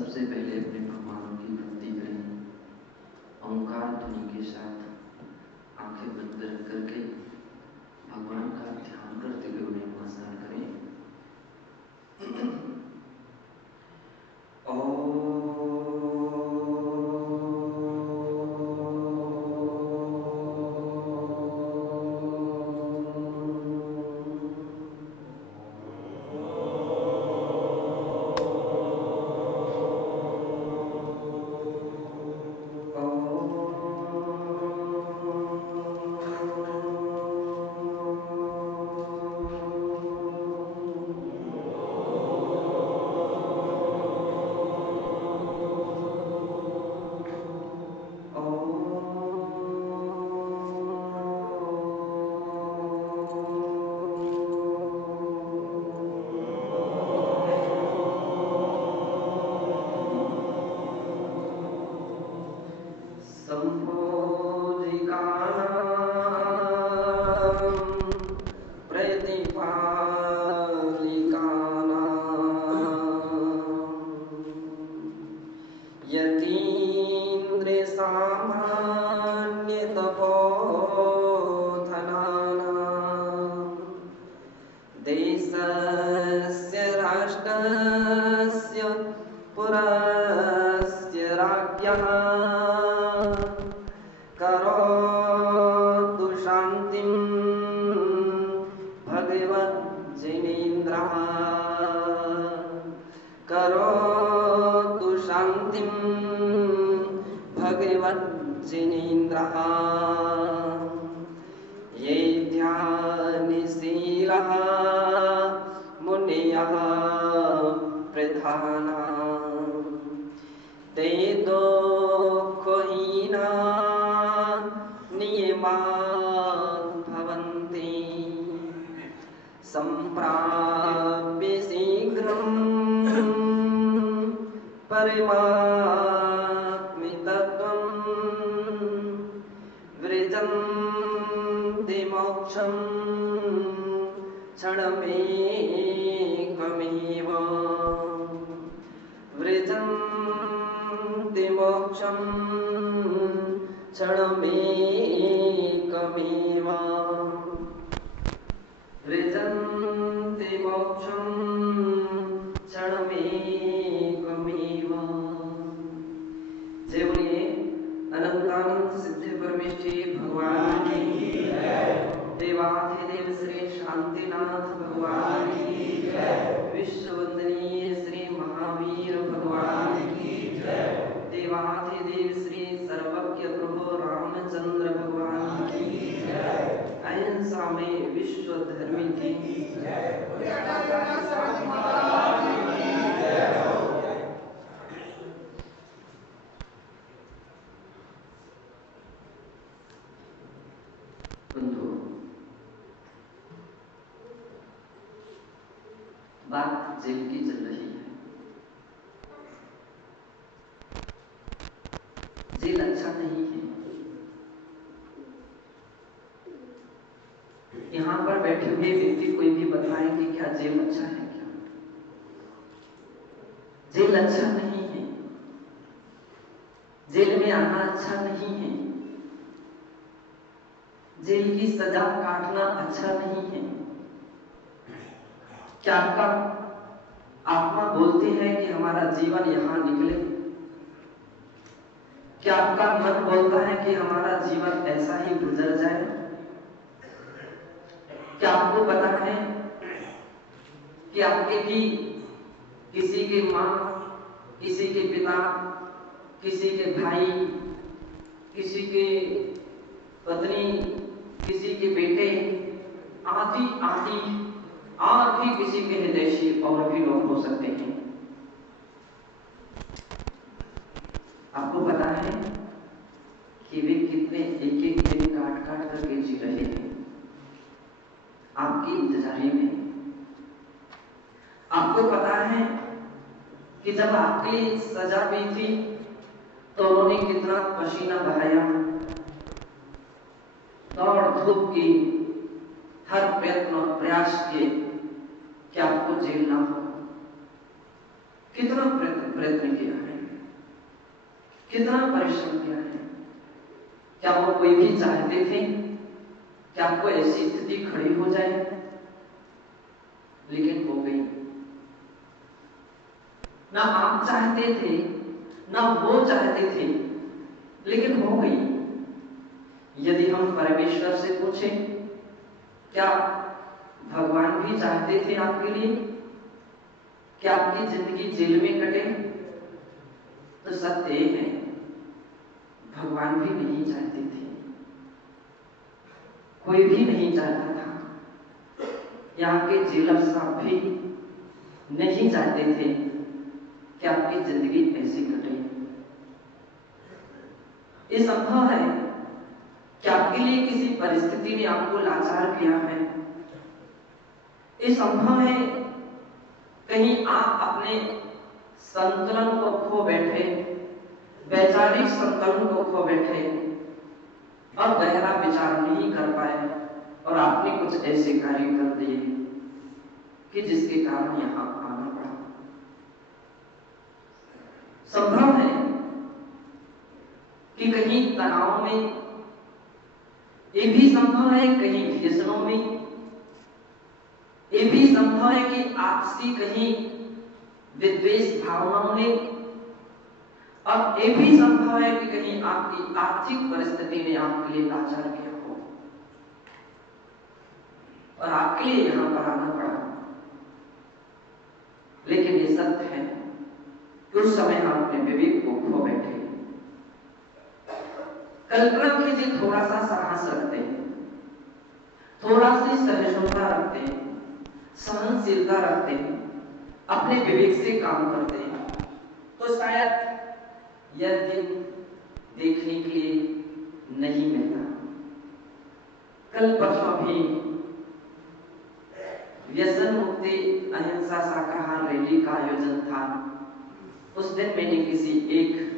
सबसे पहले अपने भगवान की भक्ति करें। ओंकार ध्वनि के साथ आंखें बंद रख करके भगवान का ध्यान करते हुए उन्हें नमस्कार करें। बात जेल की चल रही है। जेल अच्छा नहीं है। यहां पर बैठे हुए व्यक्ति कोई भी बताए कि क्या जेल अच्छा है क्या? जेल अच्छा नहीं है। जेल में आना अच्छा नहीं है। जेल की सजा काटना अच्छा नहीं है। क्या आपका आत्मा बोलती है कि हमारा जीवन यहां निकले? क्या आपका मन बोलता है कि हमारा जीवन ऐसा ही गुजर जाए? क्या आपको पता है कि आपके भी किसी के मां, किसी के पिता, किसी के भाई, किसी के पत्नी, किसी के बेटे आदि आदि और भी किसी के हितैषी और भी लोग हो सकते हैं। आपको पता है कि वे कितने एक एक दिन काट काट करके जी रहे हैं आपकी इंतजारी में। आपको पता है कि जब आपकी सजा हुई थी तो उन्होंने कितना पसीना बहाया, दौड़ धूप की, हर प्रयत्न और प्रयास किए कि आपको जेल ना हो। कितना प्रयत्न किया है, कितना परिश्रम किया है। क्या वो कोई भी चाहते थे कि आपको ऐसी स्थिति खड़ी हो जाए? लेकिन हो गई। ना आप चाहते थे, ना वो चाहते थे, लेकिन हो गई। यदि हम परमेश्वर से पूछें, क्या भगवान भी चाहते थे आपके लिए कि आपकी जिंदगी जेल में कटे? तो सत्य है, भगवान भी नहीं चाहते थे, कोई भी नहीं चाहता था। यहाँ के जेलर साहब भी नहीं चाहते थे कि आपकी जिंदगी ऐसी कटे। ये संभव है कि आपके लिए किसी परिस्थिति ने आपको लाचार किया है। ये संभव है कहीं आप अपने संतुलन को खो बैठे, वैचारिक संतुलन को खो बैठे और गहरा विचार नहीं कर पाए और आपने कुछ ऐसे कार्य कर दिए कि जिसके कारण यहां आना पड़ा। संभव है कि कहीं तनाव में, ये भी संभव है कहीं व्यसनों में, ये भी संभव है कि आपसी कहीं विद्वेष भावनाओं में, और ये भी संभव है कि कहीं आपकी आर्थिक परिस्थिति ने आपके लिए लाचार किया हो और आपके लिए यहां पर आना पड़ा। लेकिन ये सत्य है कि उस समय हम अपने विवेक को खो बैठे। कल्पना कीजिए, थोड़ा सा साहस रखते हैं, थोड़ा सी सहिष्णुता रखते हैं, सहनशीलता रखते हैं, अपने विवेक से काम करते हैं, तो शायद यह दिन देखने के लिए नहीं मिलता। कल परसों भी व्यसन मुक्ति अहिंसा शाकाहार रैली का आयोजन था। उस दिन मैंने किसी एक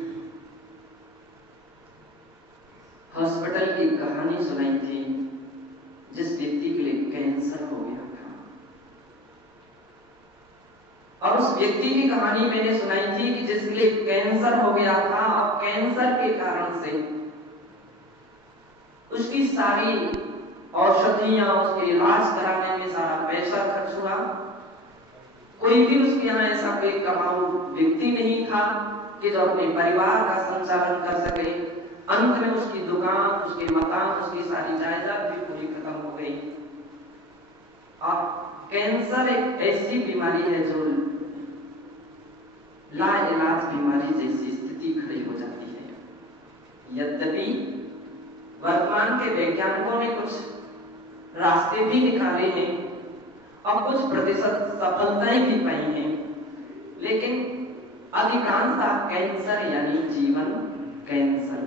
हॉस्पिटल की कहानी सुनाई थी जिस व्यक्ति के लिए कैंसर हो गया था, और उस व्यक्ति की कहानी मैंने सुनाई थी कि जिसके लिए कैंसर हो गया था और कैंसर के कारण से उसकी सारी औषधियां, उसके इलाज कराने में सारा पैसा खर्च हुआ। कोई भी उसके यहाँ ऐसा कोई कमाऊ व्यक्ति नहीं था कि जो अपने परिवार का संचालन कर सके। अंत में उसकी दुकान, उसके मकान, उसकी सारी जायदाद भी पूरी खत्म हो गई। और कैंसर एक ऐसी बीमारी है जो लाइलाज बीमारी जैसी स्थिति खड़ी हो जाती है। यद्यपि वर्तमान के वैज्ञानिकों ने कुछ रास्ते भी निकाले हैं और कुछ प्रतिशत सफलताएं भी पाई हैं, लेकिन अधिकांशतः कैंसर यानी जीवन कैंसर।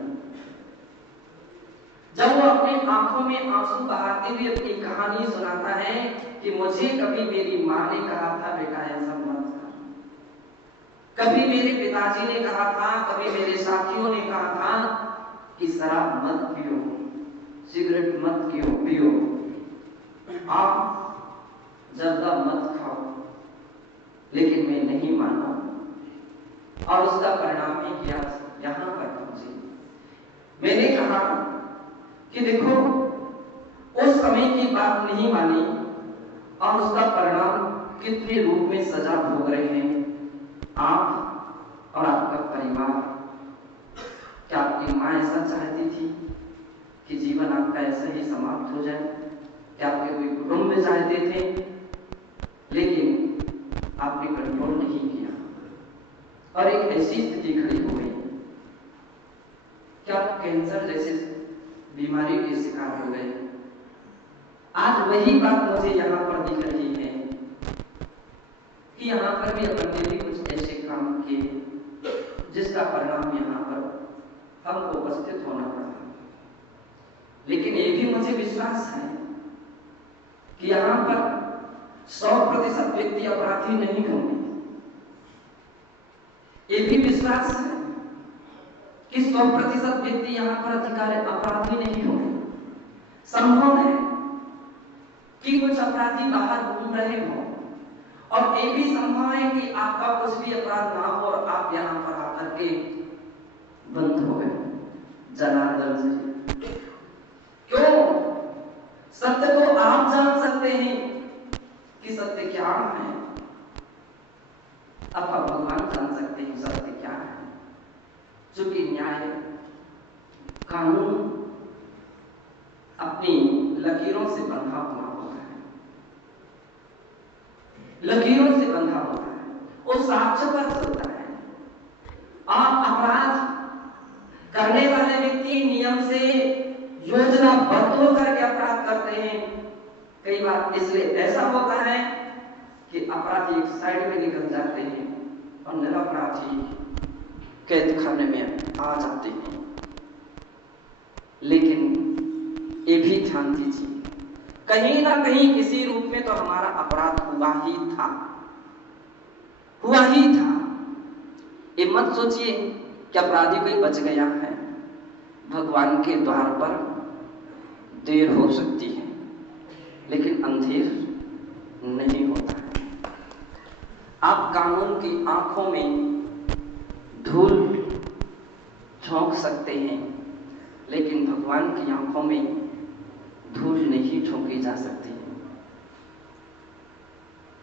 जब वो अपने आंखों में आंसू बहाते हुए अपनी कहानी सुनाता है कि मुझे कभी मेरी मां ने कहा था बेटा ऐसा मत कर, कभी मेरे पिताजी ने कहा था, कभी मेरे साथियों ने कहा था कि शराब मत पियो, सिगरेट मत पियो, आप जर्दा मत खाओ, लेकिन मैं नहीं माना और उसका परिणाम ही किया, यहां पर पहुंचे। मैंने कहा कि देखो, उस समय की बात नहीं मानी और उसका परिणाम कितने रूप में सजा भोग रहे हैं आप और आपका परिवार। क्या आपकी मां ऐसा चाहती थी कि जीवन आपका ऐसा ही समाप्त हो जाए? क्या आपके कोई कुटुंब में चाहते थे? लेकिन आपने कंट्रोल नहीं किया और एक ऐसी स्थिति खड़ी हो गई। क्या आप कैंसर जैसे बीमारी के शिकार हो गए? आज वही बात मुझे यहाँ पर दिख रही है कि यहाँ पर भी अपन ने भी कुछ ऐसे काम किए जिसका परिणाम यहाँ पर हमको उपस्थित होना पड़ा। लेकिन ये भी मुझे विश्वास है कि यहाँ पर 100% व्यक्ति अपराधी नहीं होंगे। ये भी विश्वास है कि 100% व्यक्ति यहाँ पर अपराधी नहीं होंगे। संभव है कि कुछ अपराधी बाहर घूम रहे हो और ये भी संभव है कि आपका कुछ भी अपराध ना हो और आप पाप यहाँ पर आकर के बंद हो गए। जनार्दन जी, क्यों? सत्य को आप जान सकते हैं कि सत्य क्या है, अब भगवान जान सकते हैं सत्य क्या है। चूंकि न्याय कानून अपनी लकीरों से बंधा हुआ होता है, लकीरों से बंधा होता है, वो साक्ष्य पर चलता है। आप अपराध करने वाले व्यक्ति नियम से योजनाबद्ध होकर के अपराध करते हैं। कई बार इसलिए ऐसा होता है कि अपराधी एक साइड में निकल जाते हैं और निरपराधी कैद खाने में आ जाते हैं। लेकिन ये भी ध्यान दीजिए, कहीं ना कहीं किसी रूप में तो हमारा अपराध हुआ ही था, हुआ ही था। ये मत सोचिए कि अपराधी कोई बच गया है। भगवान के द्वार पर देर हो सकती है, लेकिन अंधेर नहीं होता है। आप कानून की आंखों में धूल झोंक सकते हैं, लेकिन भगवान की आंखों में धूल नहीं झोंकी जा सकती है।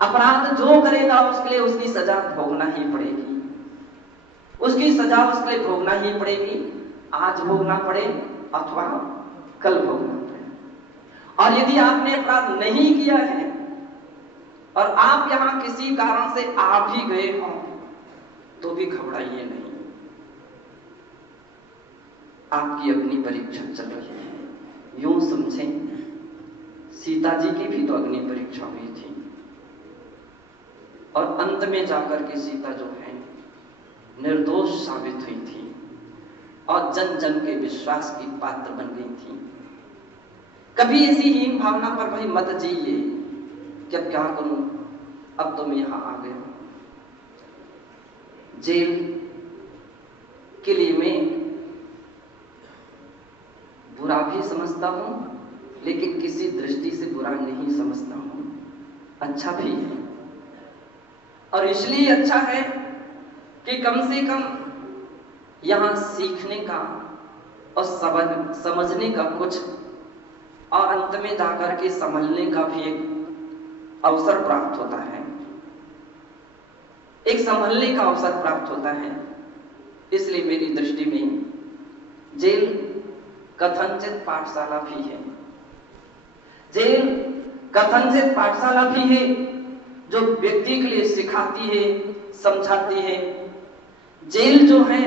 अपराध जो करेगा उसके लिए उसकी सजा भोगना ही पड़ेगी, उसकी सजा उसके लिए भोगना ही पड़ेगी। आज भोगना पड़े अथवा कल भोगना पड़े। और यदि आपने अपराध नहीं किया है और आप यहां किसी कारण से आ भी गए हों तो भी घबराइए नहीं, आपकी अपनी परीक्षा चल रही है। यूं समझें, सीता जी की भी तो अग्नि परीक्षा हुई थी और अंत में जाकर के सीता जो है निर्दोष साबित हुई थी और जन जन के विश्वास की पात्र बन गई थी। कभी ऐसी हीन भावना पर भाई मत जिए कि अब क्या करूं, अब तो मैं यहां आ गया। जेल के लिए मैं बुरा भी समझता हूं, लेकिन किसी दृष्टि से बुरा नहीं समझता हूं, अच्छा भी है। और इसलिए अच्छा है कि कम से कम यहां सीखने का और समझने का कुछ और अंत में जाकर के संभलने का भी एक अवसर प्राप्त होता है, एक संभलने का अवसर प्राप्त होता है। इसलिए मेरी दृष्टि में जेल कथनचित पाठशाला भी है, जेल कथनचित पाठशाला भी है जो व्यक्ति के लिए सिखाती है, समझाती है। जेल जो है,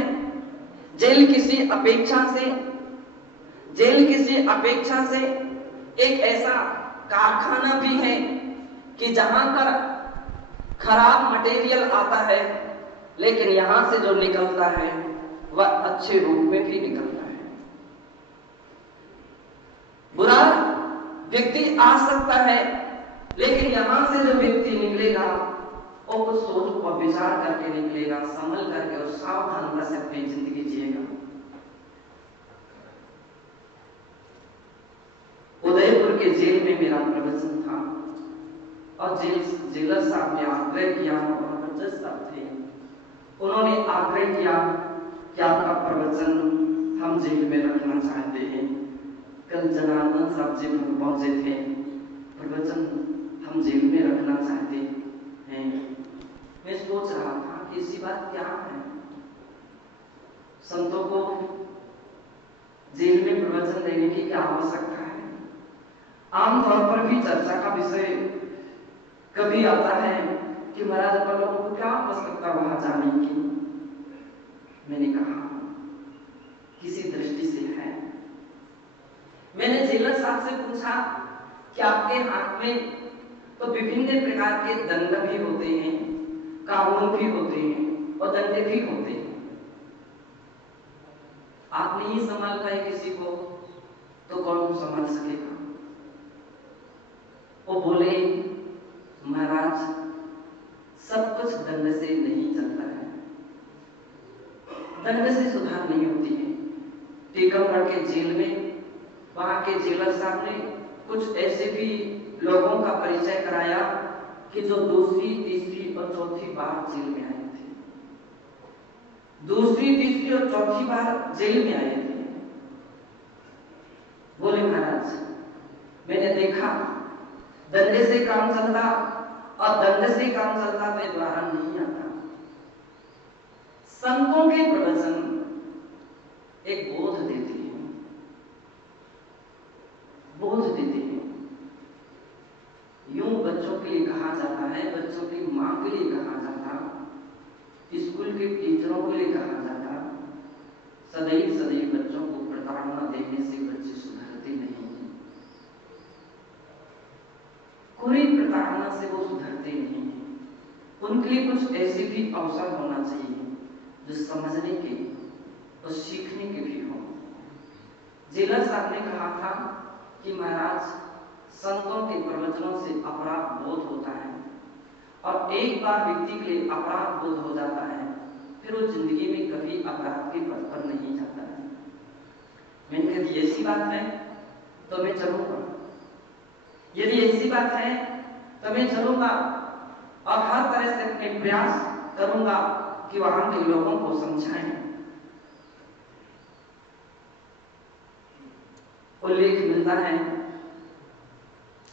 जेल किसी अपेक्षा से एक ऐसा कारखाना भी है कि जहां पर खराब मटेरियल आता है, लेकिन यहां से जो निकलता है वह अच्छे रूप में भी निकलता है। बुरा व्यक्ति आ सकता है, लेकिन यहां से जो व्यक्ति निकलेगा वो कुछ सोच और विचार करके निकलेगा, संभल करके और सावधानता से अपनी जिंदगी जिएगा। उदयपुर के जेल में मेरा प्रवचन था और जेलर साहब ने आग्रह किया, और जज साहब थे, उन्होंने आग्रह किया कि आपका प्रवचन हम जेल में रखना चाहते हैं। कल जनार्दन साहब जेल में पहुंचे थे, प्रवचन हम जेल में रखना चाहते हैं। मैं सोच रहा था कि इसी बात क्या है, संतों को जेल में प्रवचन देने की क्या आवश्यकता है। आमतौर पर भी चर्चा का विषय कभी आता है कि महाराज पर लोगों को क्या आवश्यकता वहां जाने की। मैंने कहा किसी दृष्टि से है। मैंने जेलर साहब से पूछा कि आपके हाथ में तो विभिन्न प्रकार के दंड भी होते हैं, कानून भी होते हैं और दंड भी होते हैं, आप नहीं संभाल पाए किसी को तो कौन संभाल सकेगा। वो बोले महाराज सब कुछ दंड से नहीं चलता है, दंड से सुधार नहीं होती है। टीकमगढ़ के जेल में वहां के जेलर साहब ने कुछ ऐसे भी लोगों का परिचय कराया कि जो दूसरी, तीसरी और चौथी बार जेल में आए थे। दूसरी, तीसरी और चौथी बार जेल में आए थे। बोले महाराज, मैंने देखा दंडे से काम चलता और दंड से काम चलता तो द्वारा नहीं आता। संतों के प्रवचन एक बोध देते हैं, बोध देते हैं। यूं बच्चों के लिए कहा जाता है, बच्चों की मां के लिए कहा जाता, स्कूल के टीचरों के लिए कहा जाता, सदैव सदैव बच्चों को प्रताड़ना देने से बच्चे सुधरते नहीं हैं। कोई प्रताड़ना से वो सुधरते नहीं हैं। उनके लिए कुछ ऐसे भी अवसर होना चाहिए जो समझने के और सीखने के भी हो। जेलर साहब ने कहा था कि महाराज, संतों के प्रवचनों से अपराध बोध होता है और एक बार व्यक्ति के लिए अपराध बोध हो जाता है, फिर वो जिंदगी में कभी अपराध के पथ पर नहीं जाता है। मैंने कहा यदि ऐसी बात है तो मैं चलूंगा, यदि ऐसी बात है तो मैं चलूंगा और हर तरह से अपने प्रयास करूंगा कि वहां के लोगों को समझाएं। उल्लेख मिलता है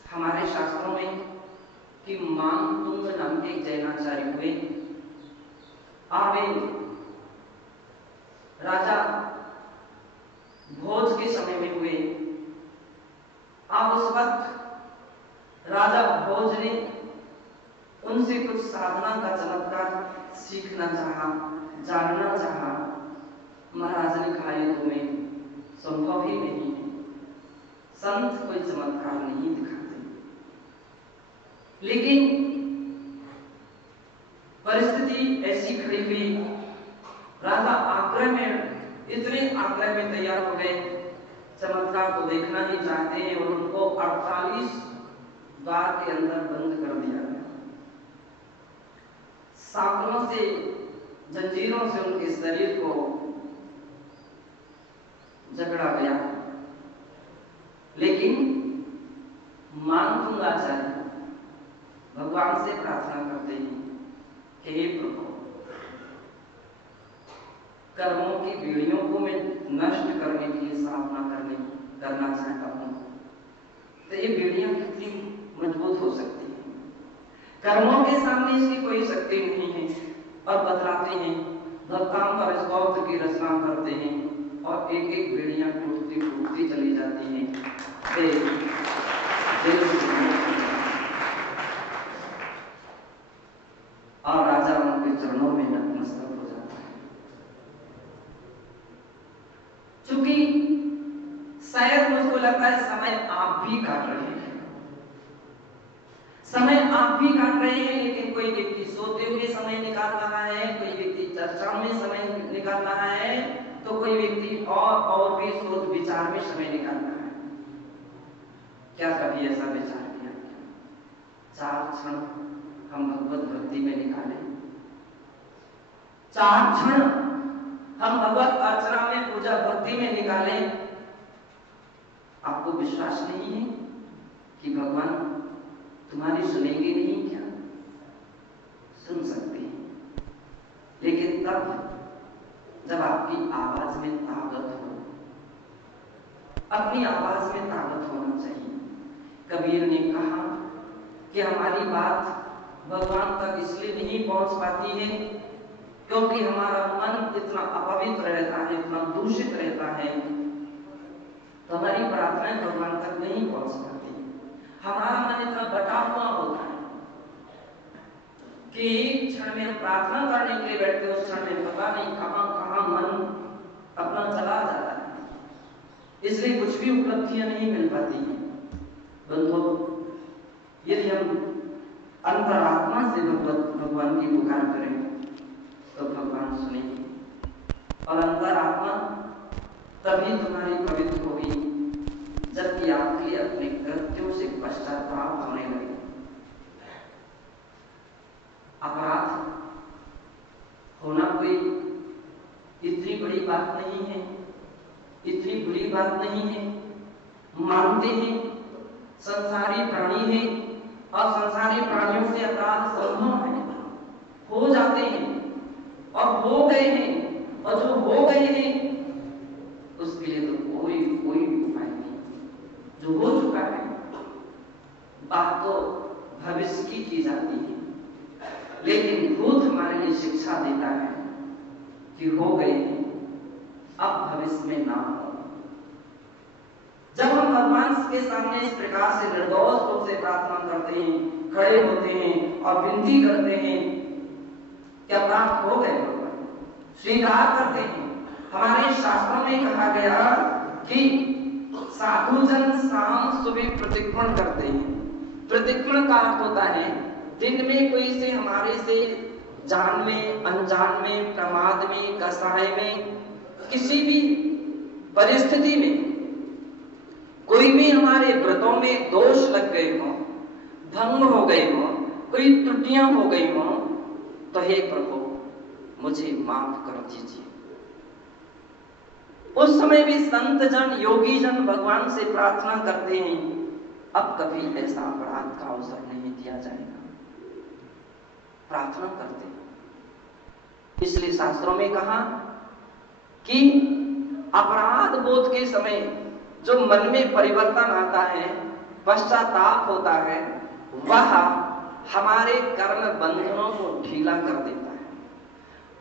हमारे शास्त्रों में कि मांगतुंग नाम के एक जैनाचार्य हुए। आवे राजा भोज के समय में हुए। अब उस वक्त राजा भोज ने उनसे कुछ साधना का चमत्कार सीखना चाहा, जानना चाहा। महाराज ने कहा ये तुम्हें संभव ही नहीं है, संत कोई चमत्कार नहीं दिखाते। लेकिन परिस्थिति ऐसी खड़ी हुई, राजा आग्रह में, इतने आग्रह में तैयार हो गए, चमत्कार को देखना ही चाहते हैं और उनको 48 द्वार के अंदर बंद कर दिया गया। सांकलों से, जंजीरों से उनके शरीर को जकड़ा गया। लेकिन मानतुंगाचार्य भगवान से प्रार्थना करते हैं कि हे प्रभु, कर्मों की बीड़ियों को मैं नष्ट करने के लिए साधना करना चाहता हूं। तो ये बीड़ियां कितनी मजबूत हो सकती हैं? कर्मों के सामने इसकी कोई शक्ति नहीं है। और बतलाते हैं, भक्ताओं पर स्तोत्र की रचना करते हैं और एक एक बीड़ियां टूटती टूटती चली जाती हैं। और राजा उनके चरणों में नतमस्तक हो जाता है। चूंकि शायद मुझको लगता है समय आप भी काट रहे हैं, समय आप भी काट रहे हैं, लेकिन कोई व्यक्ति सोते हुए समय निकाल रहा है, कोई व्यक्ति चर्चा में समय निकाल रहा है, तो कोई व्यक्ति और भी सोच विचार में समय निकाल रहा है। क्या कभी ऐसा विचार किया? 4 क्षण हम भगवत भक्ति में निकालें, 4 क्षण हम भगवत अर्चना में, पूजा भक्ति में निकालें। आपको विश्वास नहीं है कि भगवान तुम्हारी सुनेंगे नहीं क्या? सुन सकते हैं, लेकिन तब जब आपकी आवाज में ताकत हो। अपनी आवाज में ताकत होना चाहिए। कबीर ने कहा कि हमारी बात भगवान तक इसलिए नहीं पहुंच पाती है क्योंकि हमारा मन इतना अपवित्र रहता है, इतना दूषित रहता है, तो हमारी प्रार्थना भगवान तक नहीं पहुंच पाती। हमारा मन इतना बटा हुआ होता है कि एक क्षण में प्रार्थना करने के लिए बैठते, उस क्षण में पता नहीं कहां कहां मन अपना चला जाता है। इसलिए कुछ भी उपलब्धियां नहीं मिल पाती हैं। बंधुओं, यदि हम अंतरात्मा से भगवान की पुकार करें तो भगवान सुनेंगे। और अंतरात्मा तभी तुम्हारी पवित्र होगी जबकि आपके लिए अपने कृत्यों से पश्चाताप होने लगे। अपराध होना कोई इतनी बड़ी बात नहीं है, इतनी बुरी बात नहीं है। मानते हैं संसारी प्राणी है और संसारी प्राणियों से अपराध संभव है, हो जाते हैं और हो गए हैं, और जो हो गए हैं उसके लिए तो कोई उपाय नहीं। जो हो चुका है बात तो भविष्य की जाती है, लेकिन भूत हमारे लिए शिक्षा देता है कि हो गए हैं, अब भविष्य में ना हो। जब हम भगवान के सामने इस प्रकार से निर्दोष रूप से प्रार्थना करते हैं, खड़े होते हैं और विनती करते हैं, क्या प्राप्त हो गए भगवान? श्रृंगार करते हैं। हमारे शास्त्रों में कहा गया कि साधुजन शाम सुबह प्रतिक्रमण करते हैं। प्रतिक्रमण का अर्थ होता है दिन में कोई से हमारे से जान में, अनजान में, प्रमाद में, कसाय में, किसी भी परिस्थिति में कोई भी हमारे व्रतों में दोष लग गए हो, भंग हो गए हो, कोई त्रुटियां हो गई हो, तो हे प्रभु मुझे माफ कर दीजिए। उस समय भी संत जन, योगी जन भगवान से प्रार्थना करते हैं, अब कभी ऐसा अपराध का अवसर नहीं दिया जाएगा। प्रार्थना करते हैं। इसलिए शास्त्रों में कहा कि अपराध बोध के समय जो मन में परिवर्तन आता है, पश्चाताप होता है, वह हमारे कर्म बंधनों को ढीला कर देता है।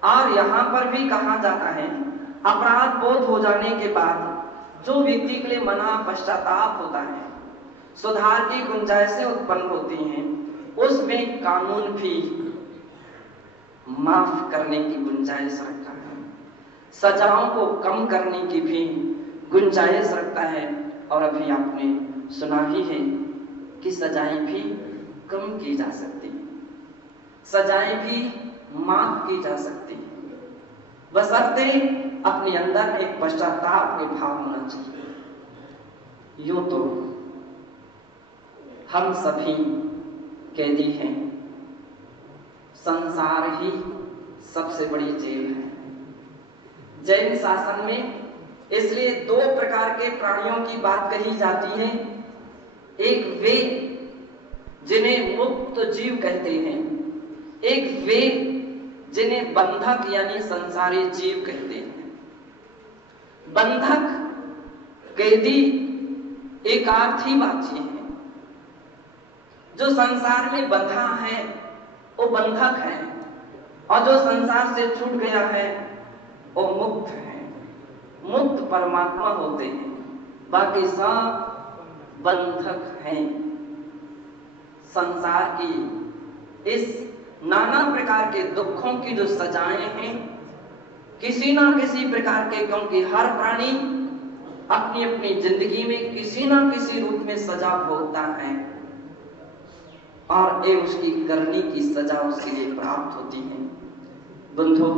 और यहां पर भी कहा जाता है अपराध बोध हो जाने के बाद जो व्यक्ति के लिए मना पश्चाताप होता है, सुधार की गुंजाइशें उत्पन्न होती हैं, उसमें कानून भी माफ करने की गुंजाइश रखता है, सजाओं को कम करने की भी गुंजाइश रखता है। और अभी आपने सुना ही है कि सजाएं भी कम की जा सकती है, सजाएं भी माफ की जा सकती है, बशर्ते अपने अंदर एक पश्चाताप के भाव होना चाहिए। यूं तो हम सभी कैदी हैं, संसार ही सबसे बड़ी जेल है। जैन शासन में इसलिए दो प्रकार के प्राणियों की बात कही जाती है। एक वे जिन्हें मुक्त जीव कहते हैं, एक वे जिन्हें बंधक यानी संसारी जीव कहते हैं। बंधक, कैदी एकार्थी बात है। जो संसार में बंधा है वो बंधक है, और जो संसार से छूट गया है वो मुक्त है। मुक्त परमात्मा होते हैं, बाकी सब बंधक हैं। संसार की इस नाना प्रकार के दुखों की जो सजाएं हैं, किसी ना किसी प्रकार के, क्योंकि हर प्राणी अपनी अपनी जिंदगी में किसी ना किसी रूप में सजा भोगता है, और ये उसकी करने की सजा उसके लिए प्राप्त होती है। बंधु,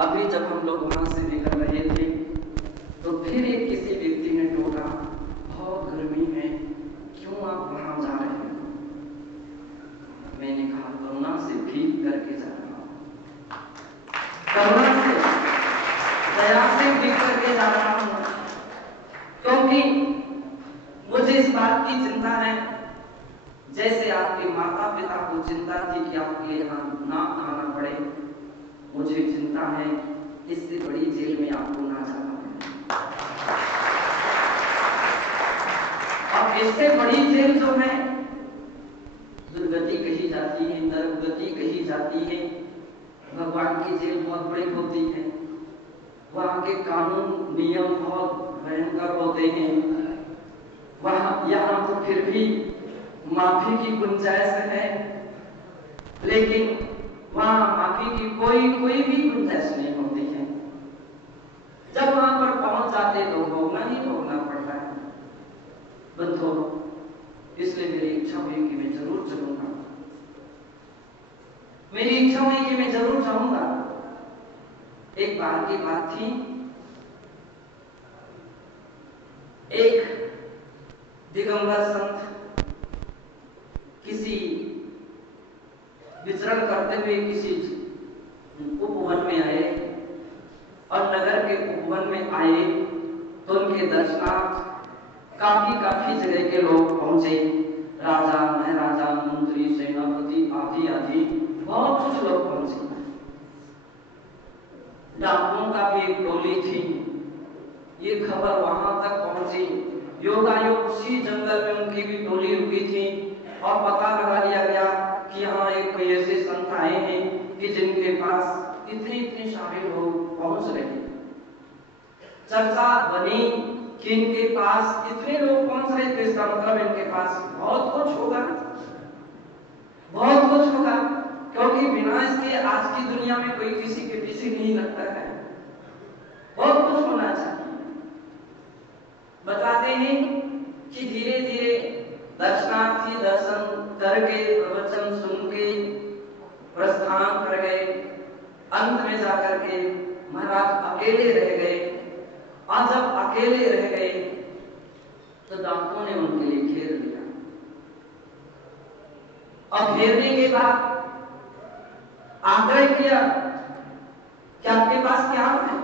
अभी जब हम लोग वहां से निकल रहे थे तो फिर एक किसी व्यक्ति ने टोका, बहुत गर्मी है, क्यों आप वहां जा रहे हैं? मैंने कहा करुणा से भीग करके जा रहा हूं, करुणा से, दया से भीग करके जा रहा हूं, क्योंकि मुझे इस बात की चिंता है, जैसे आपके माता पिता को चिंता थी कि आपके लिए ना खाना पड़े, मुझे चिंता है इससे बड़ी जेल में आपको ना जाना पड़े। अब इससे बड़ी जेल जो है, दुर्गति कही जाती है, नरकगति कही जाती है। भगवान की जेल बहुत बड़ी होती है, वहां के कानून नियम बहुत भयंकर होते हैं। वहां यहां तो फिर भी माफी की गुंजाइश है, लेकिन वहां माफी की कोई भी गुंजाइश नहीं होती है। जब वहां पर पहुंच जाते तो भोगना ही भोगना पड़ता है। बंधु, इसलिए मेरी इच्छा हुई कि मैं जरूर चलूंगा, मेरी इच्छा हुई कि मैं जरूर जाऊंगा। एक बार की बात थी, एक दिगंबर संत किसी विचरण करते हुए किसी उपवन में आए, और नगर के उपवन में आए तो उनके दर्शनार्थ काफी जगह के लोग पहुंचे। राजा, महाराजा, मंत्री, सेनापति आदि आदि बहुत कुछ लोग पहुंचे। डाकुओं का भी एक टोली थी। ये खबर वहां तक पहुंची, योगायोग उसी जंगल में उनकी भी टोली रुकी थी और पता लगा लिया गया कि यहाँ एक कोई ऐसे संत आए हैं कि जिनके पास इतने इतने सारे लोग पहुंच रहे हैं। चर्चा बनी कि इनके पास इतने लोग पहुंच रहे थे, इसका मतलब इनके पास बहुत कुछ होगा, बहुत कुछ होगा, क्योंकि बिना इसके आज की दुनिया में कोई किसी के पीछे नहीं लगता है। बहुत कुछ होना चाहिए। बताते हैं कि धीरे धीरे दर्शनार्थी दर्शन करके प्रवचन सुन के प्रस्थान कर गए। अंत में जाकर के महाराज अकेले रह गए और जब अकेले रह गए तो डाकुओं ने उनके लिए घेर लिया और घेरने के बाद आग्रह किया कि आपके पास क्या है।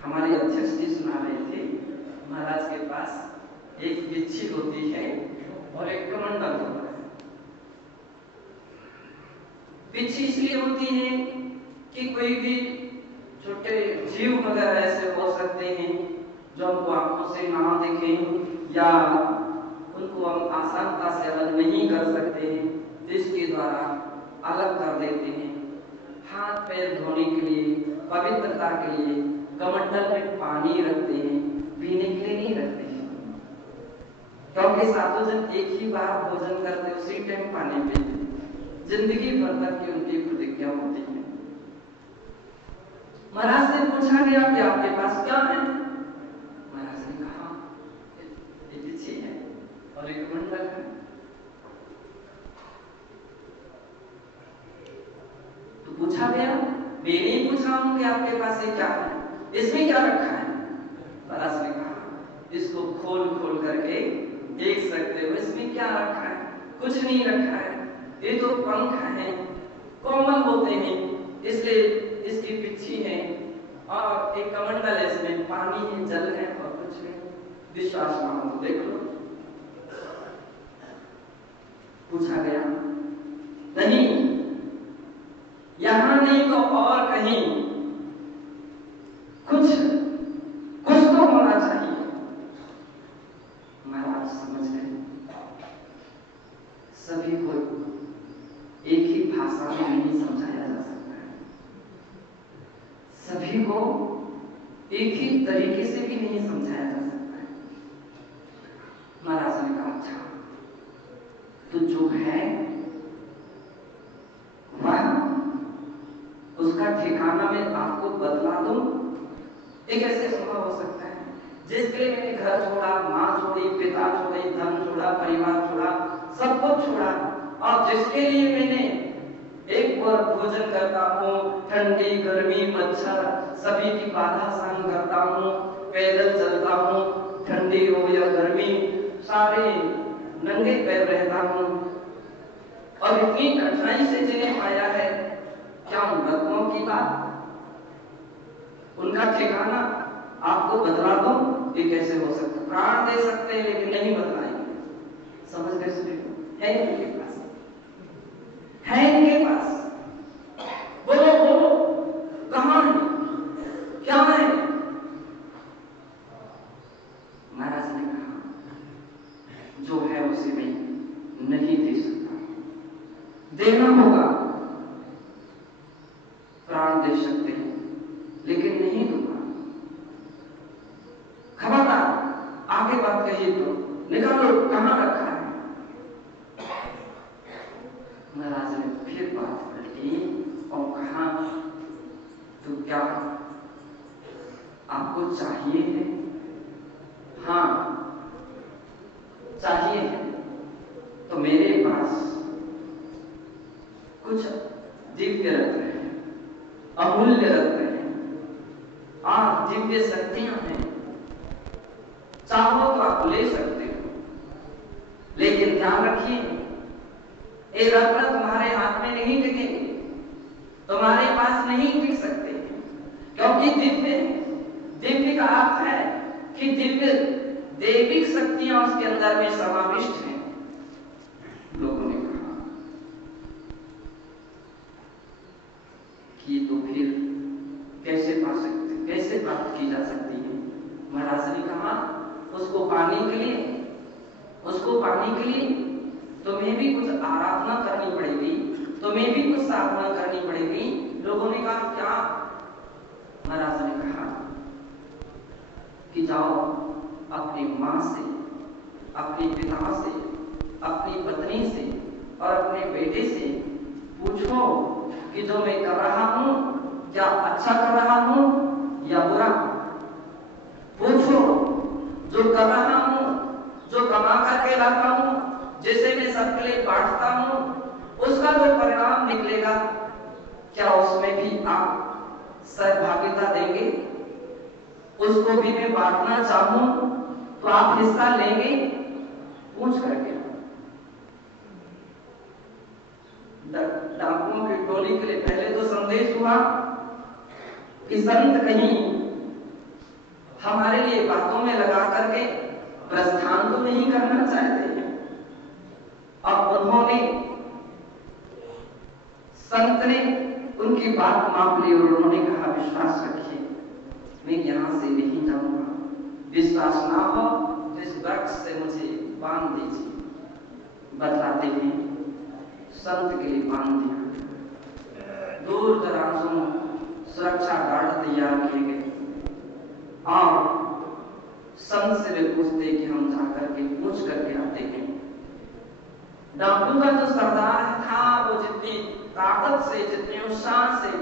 हमारे अध्यक्ष जी सुना रहे थे, महाराज के पास एक बिच्छी होती है और एक कमंडल होता है। बिच्छी इसलिए होती है कि कोई भी छोटे जीव वगैरह ऐसे हो सकते हैं जो हमको आंखों से ना दिखें या उनको हम आसानता से अलग नहीं कर सकते हैं, जिसके द्वारा अलग कर देते हैं। हाथ पैर धोने के लिए, पवित्रता के लिए कमंडल में पानी रखते हैं, पीने के लिए नहीं रखते हैं, क्योंकि सातों जन एक ही बार भोजन करते उसी टाइम पानी पीते, जिंदगी भर तक की उनकी प्रतिज्ञा होती है। महाराज से पूछा गया कि आपके पास क्या है। महाराज ने कहा एक बिच्छी है और एक कमंडल है। तो पूछा गया, मैंने पूछा हूं कि आपके पास ये क्या है, इसमें क्या रखा है। महाराज ने कहा इसको खोल खोल करके देख सकते हो, इसमें क्या रखा है, कुछ नहीं रखा है। ये तो पंख हैं, कोमल होते हैं, इसलिए इसकी पिच्छी है और एक कमंडल है, इसमें पानी है, जल है और कुछ नहीं। विश्वास मानो देख लो। पूछा गया नहीं, यहां नहीं तो और कहीं कुछ तो होना चाहिए। महाराज समझ गए सभी को एक ही भाषा में नहीं समझाया जा सकता है, सभी को एक ही तरीके से भी नहीं समझाया जा सकता है। महाराज ने कहा अच्छा तो जो है वह उसका ठिकाना मैं आपको बदला दूं। ये कैसे संभव हो सकता है? जिसके लिए मैंने घर छोड़ा, मां छोड़ी, पिता छोड़े, धन छोड़ा, परिवार छोड़ा, सब कुछ छोड़ा, और जिसके लिए मैंने एक बार भोजन करता हूँ, ठंडी गर्मी मच्छर सभी की बाधा सहन करता हूँ, पैदल चलता हूँ, ठंडी हो या गर्मी सारे नंगे पैर रहता हूँ, और इतनी कठिनाई से जिन्हें पाया है, क्या उन रत्नों की बात, उनका ठिकाना आपको बदला दो? ये कैसे हो सकता? प्राण दे सकते हैं लेकिन नहीं बदलाएंगे। समझ गए सभी? है इनके पास, है इनके पास। बोलो बोलो कहां है, क्या है? महाराज ने कहा जो है उसे मैं नहीं दे सकता, देना होगा। प्राण दे सकते हैं लेकिन नहीं दूंगा। खबरदार आगे बात कहिए तो निकालो कहां रखा है। महाराज ने फिर बात पलटी और कहा तो क्या आपको चाहिए है? हाँ चाहिए है, तो मेरे पास कुछ दिव्य रत्न है, अमूल्य रत्न है, दिव्य शक्तियां हैं, चाहो तो आप ले सकते हो, लेकिन ध्यान रखिए ये रत्न तुम्हारे हाथ में नहीं टिकेंगे, तुम्हारे पास नहीं टिक सकते, क्योंकि दिव्य का अर्थ है कि दिव्य दैविक शक्तियां उसके अंदर में समाविष्ट हैं। लोगों ने कहा कि तो फिर आराधना करनी पड़ेगी, तुम्हें भी कुछ साधना करनी पड़ेगी। लोगों ने कहा क्या? महाराज ने कहा कि जाओ अपनी माँ से, अपने पिता से, अपनी पत्नी से और अपने बेटे से पूछो कि जो मैं कर रहा हूं क्या अच्छा कर रहा हूं या बुरा। पूछो जो कर रहा हूं, जो कमा करके लाता हूं, जिसे मैं सबके लिए बांटता हूं, उसका जो परिणाम निकलेगा क्या उसमें भी आप सहभागिता देंगे? उसको भी मैं बांटना चाहूं तो आप हिस्सा लेंगे? पूछ करके डाकुओं की टोली के लिए पहले तो संदेश हुआ कि संत कहीं हमारे लिए बातों में लगा करके प्रस्थान तो नहीं करना चाहते हैं। और उन्होंने, संत ने उनकी बात मान ली और उन्होंने कहा विश्वास रखिए, मैं यहां से नहीं जाऊंगा। विश्वास ना हो तो इस वृक्ष से मुझे बांध दीजिए। बतलाते हैं संत के लिए बांध दिया। दूर दराजों सुरक्षा गार्ड तैयार किए गए और संत से वे पूछते कि हम जाकर के पूछ करके आते हैं। डाकू का जो सरदार था वो जितनी ताकत से, जितने उत्साह से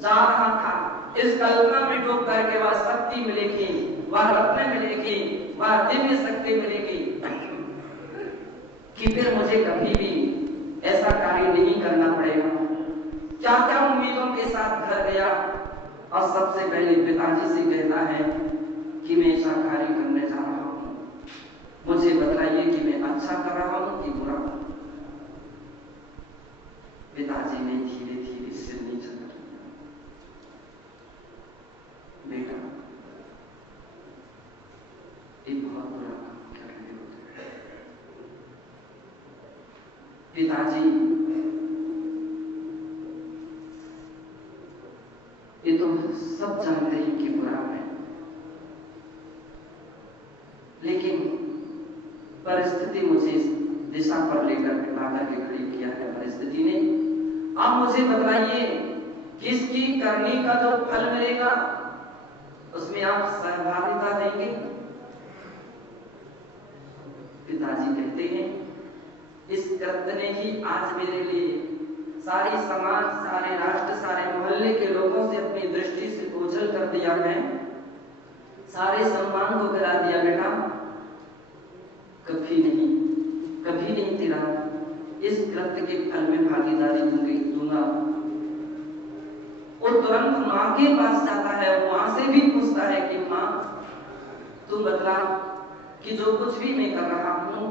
जा रहा था, इस कल्पना में डूब करके वह शक्ति मिलेगी, वह रत्न मिलेगी, वह दिव्य शक्ति मिलेगी कि फिर मुझे कभी भी ऐसा कार्य नहीं करना पड़ेगा। क्या क्या उम्मीदों के साथ घर गया और सबसे पहले पिताजी से कहता है कि मैं ऐसा कार्य करने जा रहा हूं, मुझे बताइए कि मैं अच्छा कर रहा हूं कि बुरा। पिताजी ने धीरे धीरे सिर नीचे कर लिया। बेटा, एक बहुत बुरा काम कर रहे हो। पिताजी, ये तो सब जानते हैं कि बुरा है, लेकिन परिस्थिति मुझे इस दिशा पर लेकर के खड़ी किया है परिस्थिति ने। अब मुझे बताइए किसकी करनी का जो फल मिलेगा उसमें आप सहभागिता देंगे? पिताजी कहते हैं इस कृत्य ने ही आज मेरे लिए सारी समाज, सारे राष्ट्र, सारे मोहल्ले के लोगों से अपनी दृष्टि से ओझल कर दिया है, सारे सम्मान को गिरा दिया। बेटा, कभी नहीं तेरा इस कृत्य के फल में भागीदारी दूंगा। वो तुरंत माँ के पास जाता है, माँ से भी पूछता है कि माँ तू बतला कि जो कुछ भी मैं कर रहा हूं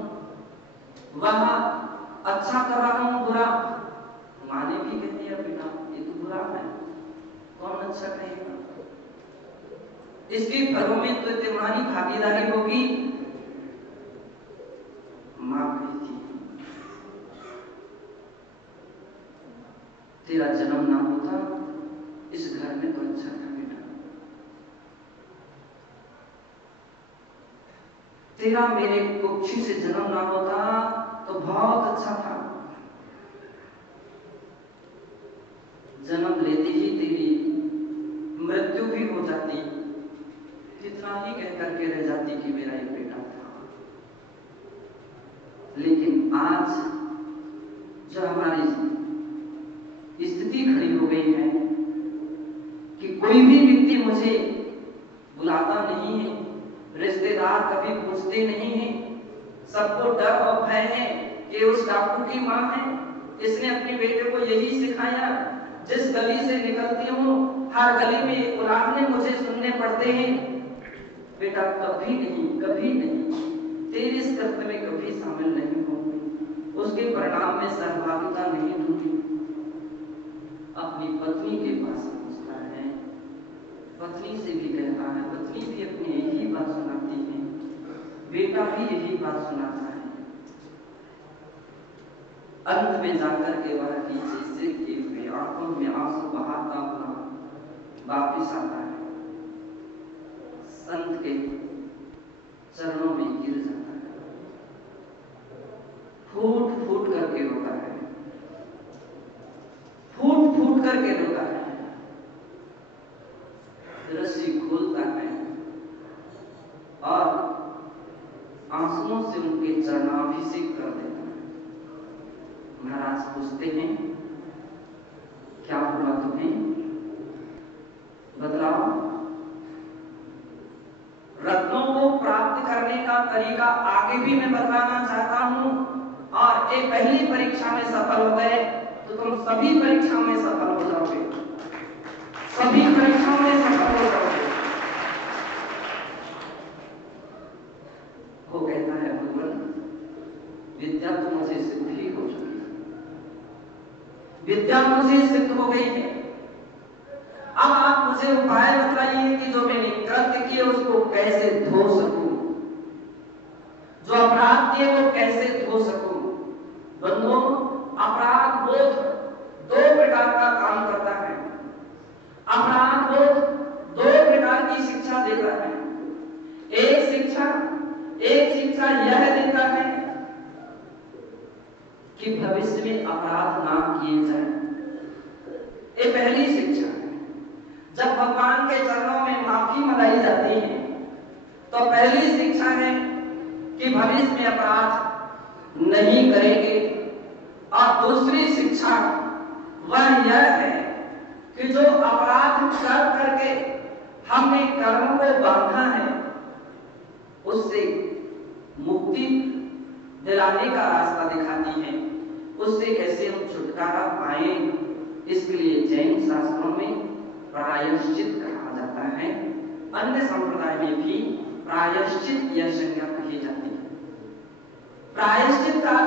वह अच्छा कर रहा हूं बुरा। माँ ने भी कह दिया बेटा ये तो बुरा है, कौन अच्छा कहेगा? इसके फलों में तो तुम्हारी भागीदारी होगी। माँ कहती तेरा जन्म ना होता इस घर में तो अच्छा था बेटा, तेरा मेरे कुक्षी से जन्म ना होता तो बहुत अच्छा था। जन्म लेते ही तेरी मृत्यु भी हो जाती, कितना ही कह करके रह जाती कि मेरा एक बेटा था। लेकिन आज जो हमारी स्थिति खड़ी हो गई है कि कोई भी व्यक्ति मुझे बुलाता नहीं है, रिश्तेदार कभी पूछते नहीं है, सबको डर और भय है कि उस डाकू की मां है, इसने अपने बेटे को यही सिखाया। जिस गली से निकलती हूँ हर गली में उलाहने मुझे सुनने पड़ते हैं। बेटा कभी नहीं तेरी इस कृत्य में कभी शामिल नहीं होंगी, उसके परिणाम में सहभागिता नहीं दूंगी। अपनी पत्नी के पास पहुंचता है, पत्नी से भी कहता है, पत्नी भी अपनी यही बात सुनाती है, बेटा भी यही बात सुनाता है। अंत में जाकर के वह नीचे सिर किए हुए आंखों में आंसू बहाता हुआ वापिस आता है, संत के चरणों में गिर जाता है, फूट फूट महाराज पूछते हैं, क्या हुआ तुम्हें, बतलाओ। रत्नों को प्राप्त करने का तरीका आगे भी मैं बताना चाहता हूं, और एक पहली परीक्षा में सफल हो गए तो तुम सभी परीक्षाओं में सफल हो जाओगे, सभी परीक्षाओं में सफल हो जाओगे। वो कहता है, भगवान विद्या तो मुझे सिद्ध ही हो चुकी है, विद्या मुझे सिद्ध हो गई है। अब आप मुझे उपाय बताइए कि जो मैंने कृत्य किए उसको कैसे धो सकूं, जो अपराध किए वो कैसे धो सकूं। बंधुओं, अपराध बोध दो प्रकार का काम करता है। अपराध बोध दो प्रकार की शिक्षा देता है। एक शिक्षा यह देता है कि भविष्य में अपराध ना किए जाए। ये पहली शिक्षा है। जब भगवान के चरणों में माफी मंगाई जाती है तो पहली शिक्षा है कि भविष्य में अपराध नहीं करेंगे, और दूसरी शिक्षा वह यह है कि जो अपराध कर करके हमने कर्मों को बांधा है उससे मुक्ति दिलाने का रास्ता दिखाती है, उससे कैसे हम छुटकारा पाए। इसके लिए जैन शास्त्रों में प्रायश्चित कहा जाता है, अन्य संप्रदाय में भी प्रायश्चित यह संज्ञा कही जाती है। प्रायश्चित का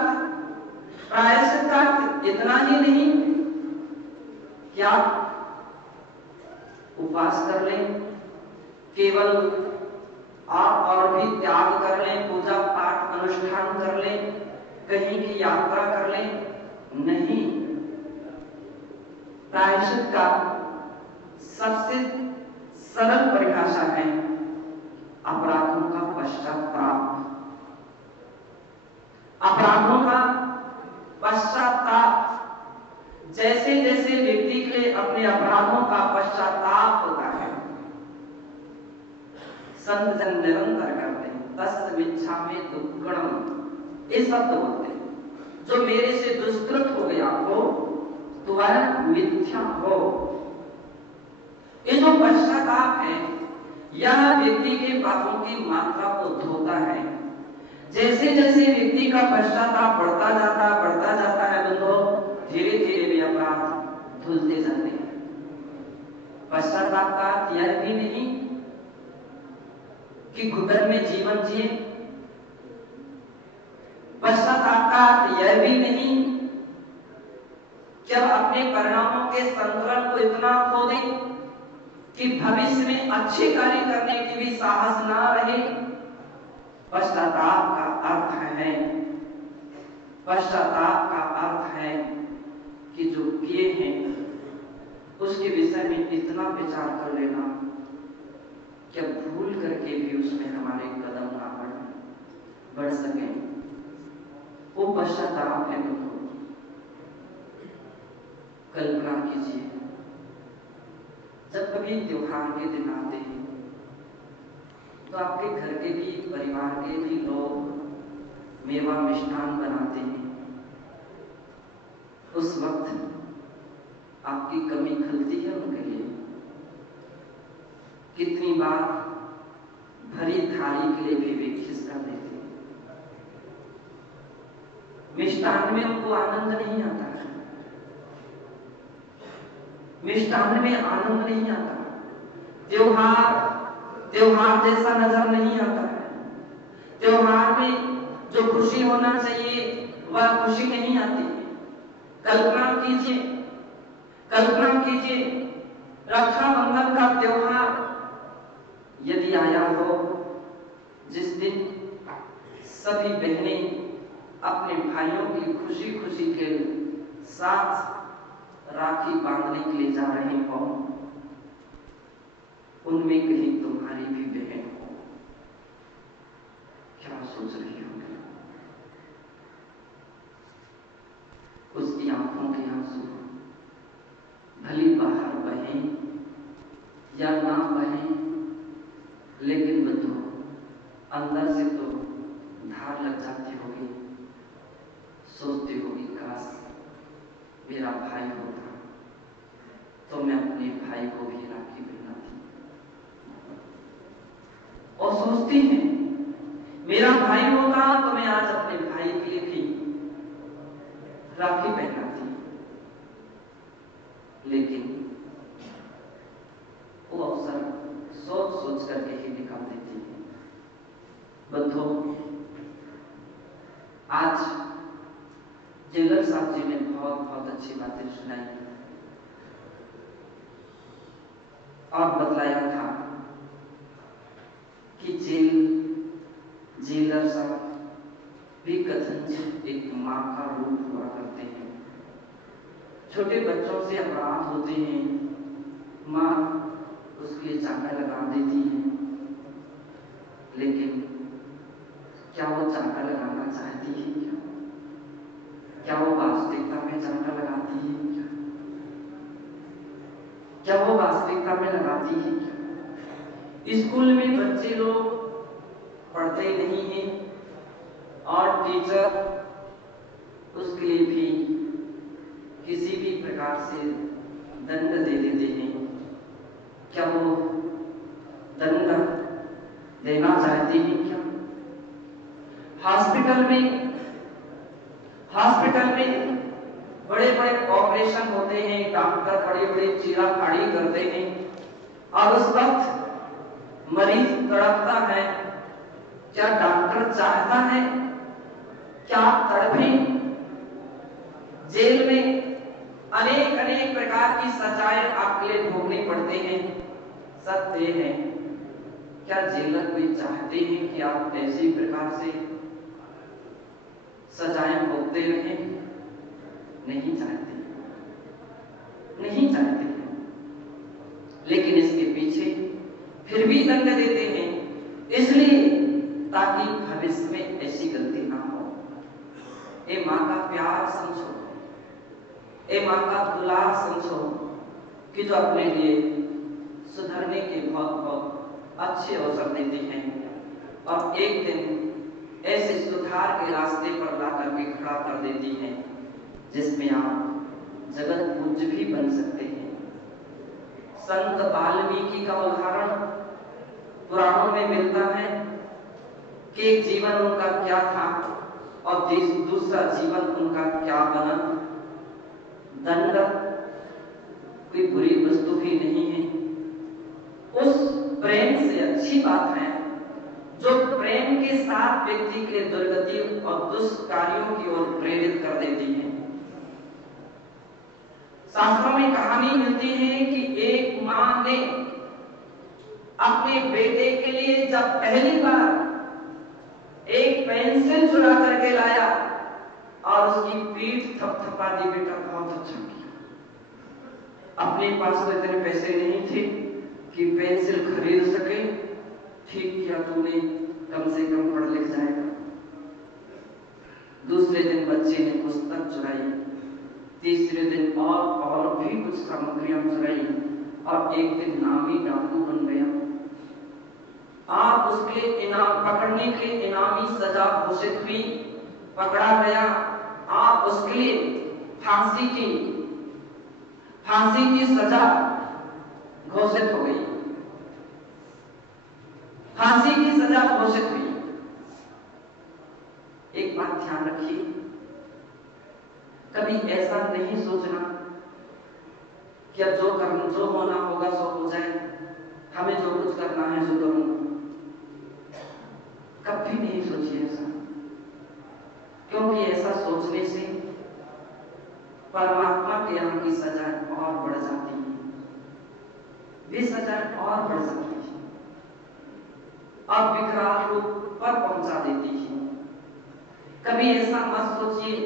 इतना ही नहीं कि आप उपवास कर लें, केवल आप और भी त्याग कर लें, पूजा पाठ अनुष्ठान कर लें, कहीं की यात्रा कर लें, नहीं। प्रायश्चित का सबसे सरल परिभाषा है अपराधों का पश्चाताप। अपराधों का पश्चाताप, जैसे जैसे व्यक्ति के लिए अपने अपराधों का पश्चाताप होता है, संत जन निरंतर करते हैं, तस्य मिच्छामि दुक्कड़म, ये शब्द बोलते हैं। जो मेरे से दुष्कृत हो गया हो तो वह मिथ्या हो। ये जो पश्चाताप है यह व्यक्ति के पापों की मात्रा को धोता है। जैसे जैसे व्यक्ति का पश्चाताप बढ़ता जाता है बंधुओं, धीरे धीरे वे अपराध धुलते जाते हैं। पश्चाताप का यह भी नहीं कि घुटन में जीवन जिए, पश्चाताप का यह भी नहीं जब अपने परिणामों के संतुलन को इतना खो दे कि भविष्य में अच्छे कार्य करने की भी साहस ना रहे। पश्चाताप का अर्थ है कि जो किए हैं उसके विषय में इतना विचार कर लेना कि भूल करके भी उसमें हमारे कदम ना बढ़ सके। वो पश्चाताप है। तुमको कल्पना कीजिए, जब कभी त्योहार के दिन आते हैं तो आपके घर के भी, परिवार के भी लोग मेवा मिष्ठान बनाते हैं। उस वक्त आपकी कमी खलती है उनके लिए। कितनी बार भरी थाली के लिए भी वे खिसका देते हैं। मिष्ठान में उनको आनंद नहीं आता है, मिष्ठान में आनंद नहीं आता, त्योहार जैसा नजर नहीं आता है। त्योहार में जो खुशी होना चाहिए वह खुशी नहीं आती। कल्पना कीजिए रक्षाबंधन का त्योहार यदि आया हो, जिस दिन सभी बहनें अपने भाइयों की खुशी खुशी के साथ राखी बांधने के लिए जा रहे हो, उनमें कहीं तुम्हारी भी बहन हो, क्या सोच रही होगी? उसकी आंखों के आंसू भली बाहर बहें या ना बहें, लेकिन बंधु अंदर से तो धार लग जाती होगी। सोचती होगी काश मेरा भाई होता तो मैं अपने भाई को भी राखी पहनाती। और सोचती है मेरा भाई होता तो मैं आज अपने भाई के लिए भी राखी पहनाती। लेकिन वो अवसर सोच सोच करके ही निकाल देती है। बंधुओं, आज जेलर साहब जी ने बहुत अच्छी बातें सुनाई और बतलाया था कि जेलर साहब भी कथनचित एक मां का रूप हुआ करते हैं। छोटे बच्चों से अपराध होते हैं, मां उसके लिए चाका लगा देती है। लेकिन क्या वो चाका लगाना चाहती है? क्या वो वास्तविकता में चाका लगाती है? क्या वो वास्तविकता में लगाती है? स्कूल में बच्चे लोग पढ़ते नहीं हैं और टीचर उसके लिए भी किसी भी प्रकार से दंड दे देते हैं। क्या वो दंड देना चाहती है? क्या हॉस्पिटल में बड़े बड़े ऑपरेशन होते हैं, डॉक्टर बड़े बड़े चीरा-फाड़ी करते हैं और उस वक्त मरीज तड़पता है। क्या डॉक्टर चाहता है क्या तड़पे? जेल में अनेक प्रकार की सजाएं आपके लिए भोगनी पड़ते हैं। सत्य है, क्या जेलर कोई चाहते हैं कि आप ऐसी प्रकार से सजाएं भोगते रहें? नहीं चाहते, नहीं चाहते। लेकिन इसके पीछे फिर भी दंड देते हैं, इसलिए ताकि भविष्य में ऐसी गलती ना हो। ए मां का प्यार समझो, ए मां का दुलार समझो कि जो अपने लिए सुधरने के बहुत अच्छे अवसर देती हैं और एक दिन ऐसे सुधार के रास्ते पर ला करके खड़ा कर देती हैं जिसमें आप जगत पूज्य भी बन सकते हैं। संत वाल्मीकि का उदाहरण पुराणों में मिलता है कि एक जीवन उनका क्या था और दूसरा जीवन उनका क्या बना। दंड कोई बुरी वस्तु भी नहीं है, उस प्रेम से अच्छी बात है जो प्रेम के साथ व्यक्ति के दुर्गति और दुष्कार्यों की ओर प्रेरित कर देती है। शास्त्रों में कहानी मिलती है कि एक मां ने अपने बेटे के लिए जब पहली बार एक पेंसिल चुरा करके लाया और उसकी पीठ थपथपा दी, बेटा बहुत अच्छा किया। अपने पास तो इतने पैसे नहीं थे कि पेंसिल खरीद सके, ठीक किया तूने, कम से कम पढ़ लिख जाएगा। दूसरे दिन बच्चे ने पुस्तक चुराई, तीसरे दिन और भी कुछ सामग्रियां चुराई और एक दिन नामी डाकू बन गया। आप उसके इनाम पकड़ने के इनामी सजा घोषित हुई, पकड़ा गया। आप उसके लिए फांसी की सजा घोषित हो गई, फांसी की सजा घोषित हुई। एक बात ध्यान रखिए, कभी ऐसा नहीं सोचना कि अब जो होना होगा सो हो जाए, हमें जो कुछ करना है सो करूंगा। कभी नहीं सोचिए ऐसा, क्योंकि ऐसा सोचने से परमात्मा के यहाँ की सजाएं और बढ़ जाती है, वे सजाएं और बढ़ जाती है और विकराल रूप पर पहुंचा देती है। कभी ऐसा मत सोचिए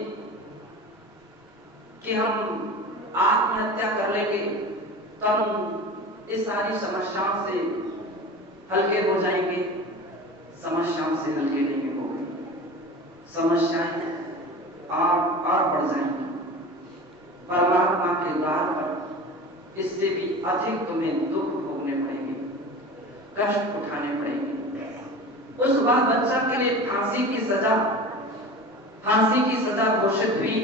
कि हम आत्महत्या कर लेंगे तो हम इस सारी समस्याओं से हल्के हो जाएंगे। समस्याओं से हल्के नहीं होंगे, समस्याएं और बढ़ जाएंगी। परमात्मा के द्वार पर इससे भी अधिक तुम्हें दुख भोगने पड़ेंगे, कष्ट उठाने पड़ेंगे। उस बात बच्चा के लिए फांसी की सजा घोषित हुई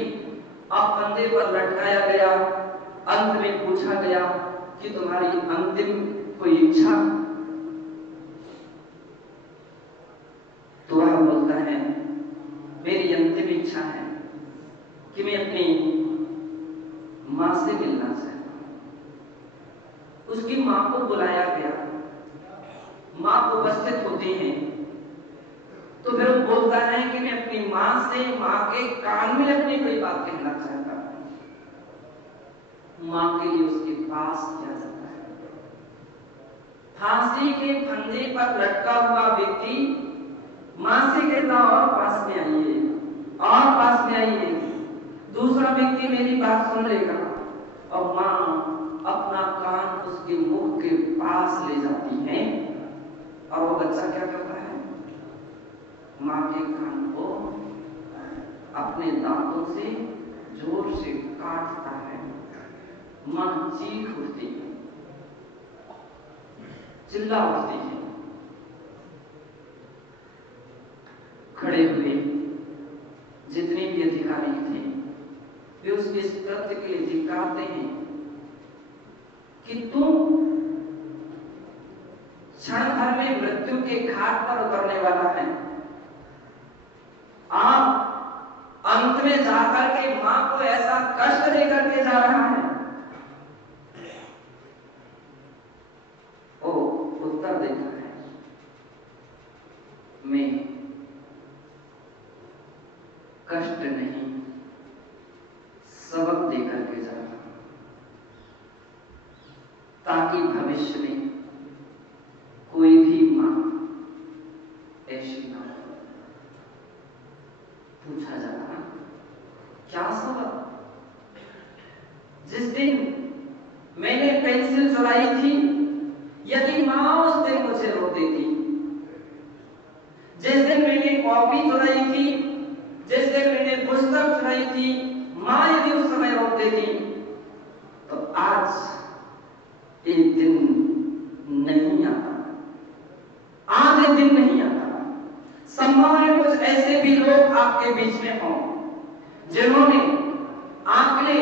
अब फंदे पर लटकाया गया। अंत में पूछा गया कि तुम्हारी अंतिम कोई इच्छा? तो वह बोलता है, मेरी अंतिम इच्छा है कि मैं अपनी मां से मिलना चाहता हूं। उसकी मां को बुलाया गया, मां उपस्थित होती हैं, तो फिर वो बोलता है कि मैं अपनी मां से, मां के कान में अपनी कोई बात कहना चाहता हूं। मां के लिए उसके पास किया जाता है। फांसी के फंदे पर लटका हुआ व्यक्ति मां से कहता, और पास में आइए, और पास में आइए, दूसरा व्यक्ति मेरी बात सुन लेगा। और मां अपना कान उसके मुख के पास ले जाती है, और वो बच्चा क्या करता है? मां के कान को अपने दांतों से जोर से काटता है। मां चीख उठती है, चिल्ला उठती है। खड़े हुए जितने भी अधिकारी थे वे उस कृत्य के लिए धिक्कारते हैं कि तुम क्षण भर में मृत्यु के घाट पर उतरने वाला है। आप अंत में जाकर के मां को ऐसा कष्ट देकर के जा रहा है। ओ उत्तर देता है, मैं कष्ट नहीं, सबक देकर के जा रहा हूं, ताकि भविष्य में कोई भी मां ऐसी ना हो। पूछा जा रहा, क्या सबक? जिस दिन मैंने पेंसिल चुराई थी, यदि मां उस दिन मुझे रोक देती, जिस दिन मैंने कॉपी चुराई थी, जिस दिन मैंने पुस्तक चुराई थी, मां यदि उस समय रोक देती, तो आज ये दिन नहीं आता, आज ये दिन नहीं आता। संभव है कुछ ऐसे भी लोग आपके बीच में हों जिन्होंने आपके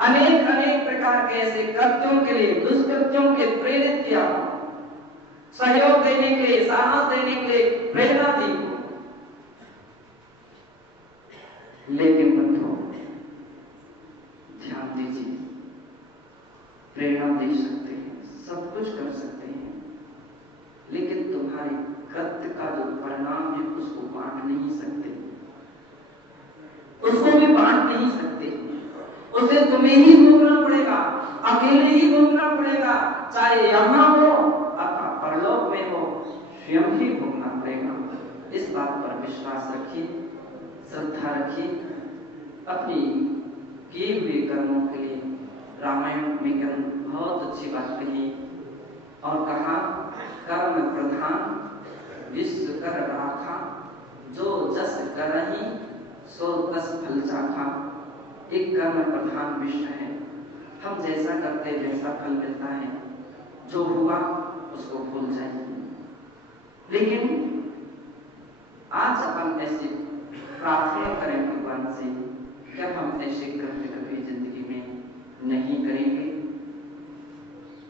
अनेक अनेक प्रकार के ऐसे कृत्यों के लिए, दुष्कृत्यों के प्रेरित किया, सहयोग देने के लिए, साहस देने के लिए प्रेरणा दी। लेकिन बंधुओं, ध्यान दीजिए, प्रेरणा दे सकते हैं, सब कुछ कर सकते हैं, लेकिन तुम्हारे कृत्य का जो परिणाम है उसको बांट नहीं सकते, उसको भी बांट नहीं सकते। उसे तुम्हें ही भोगना पड़ेगा, अकेले ही भोगना पड़ेगा, चाहे यहां हो अथवा परलोक में हो, स्वयं ही भोगना पड़ेगा। इस बात पर विश्वास रखिए, श्रद्धा रखिए। अपनी किए हुए कर्मों के लिए रामायण में बहुत अच्छी बात कही और कहा, कर्म प्रधान विश्व कर राखा, जो जस करहि सो तस फल चाखा। एक कर्म प्रधान विश्व है, हम जैसा करते वैसा फल मिलता है, जो हुआ उसको भूल जाइए। लेकिन आज अपन ऐसी प्रार्थना करें भगवान से, क्या हम ऐसे कृत्य कभी जिंदगी में नहीं करेंगे?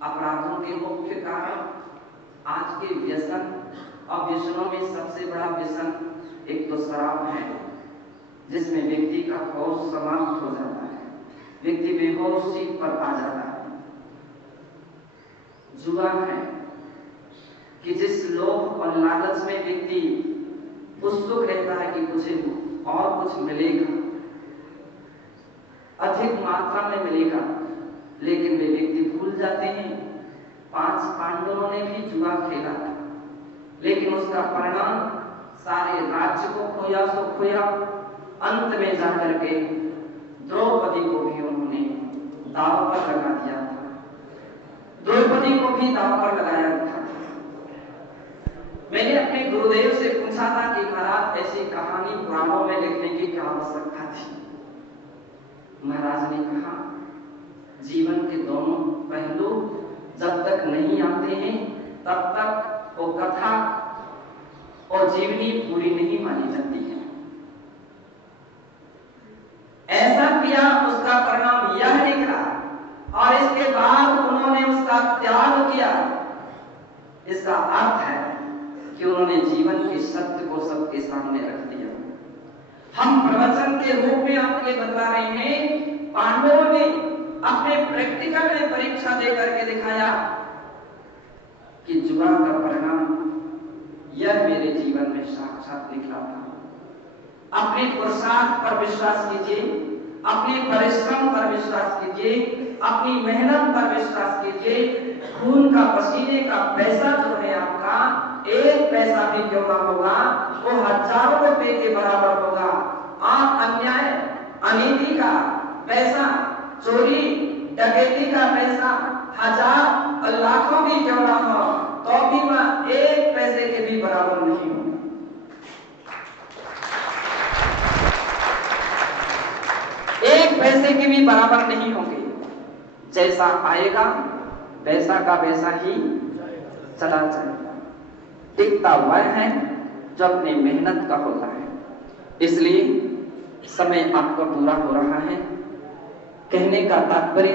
अपराधों के मुख्य कारण आज के व्यसन, और व्यसनों में सबसे बड़ा व्यसन एक तो शराब है, जिसमें व्यक्ति का होश समाप्त हो जाता है, व्यक्ति बेहोशी पर आ जाता है। जुआ है कि जिस लोभ और लालच में व्यक्ति उत्सुक रहता है कि मुझे और कुछ मिलेगा, अधिक मात्रा में मिलेगा, लेकिन वे व्यक्ति भूल जाते हैं 5 पांडवों ने भी जुआ खेला, लेकिन उसका परिणाम सारे राज्य को खोया सो खोया। अंत में जाकर के द्रौपदी को भी उन्होंने दांव पर लगा दिया था, द्रौपदी को भी दांव पर लगाया था। मैंने अपने गुरुदेव से पूछा था कि महाराज ऐसी कहानी पुराणों में लिखने की क्या आवश्यकता थी? महाराज ने कहा, जीवन के दोनों पहलू जब तक नहीं आते हैं तब तक वो कथा और जीवनी पूरी नहीं मानी जाती है। ऐसा किया, इसका अर्थ है कि उन्होंने जीवन के सत्य को सबके सामने रख दिया। हम प्रवचन के रूप में आपके बता रहे हैं, पांडवों ने अपने प्रैक्टिकल में परीक्षा दे करके दिखाया कि जुआ का परिणाम यह मेरे जीवन में साक्षात निकला था। अपने पुरुषार्थ पर विश्वास कीजिए, अपने परिश्रम पर विश्वास कीजिए, अपनी मेहनत पर विश्वास कीजिए। खून का पसीने का पैसा जो है आपका, एक पैसा भी क्यों ना होगा, वो हजारों रुपए के बराबर होगा। आप अन्याय अनीति का पैसा, चोरी डकैती का पैसा हजार और लाखों भी क्यों ना हो, तो भी वह एक पैसे के भी बराबर नहीं हो। एक पैसे के भी बराबर नहीं होंगे। जैसा आएगा पैसा का वैसा ही चला जाएगा। टिकता वह है जो अपनी मेहनत का होता है। इसलिए समय आपका पूरा हो रहा है। कहने का तात्पर्य,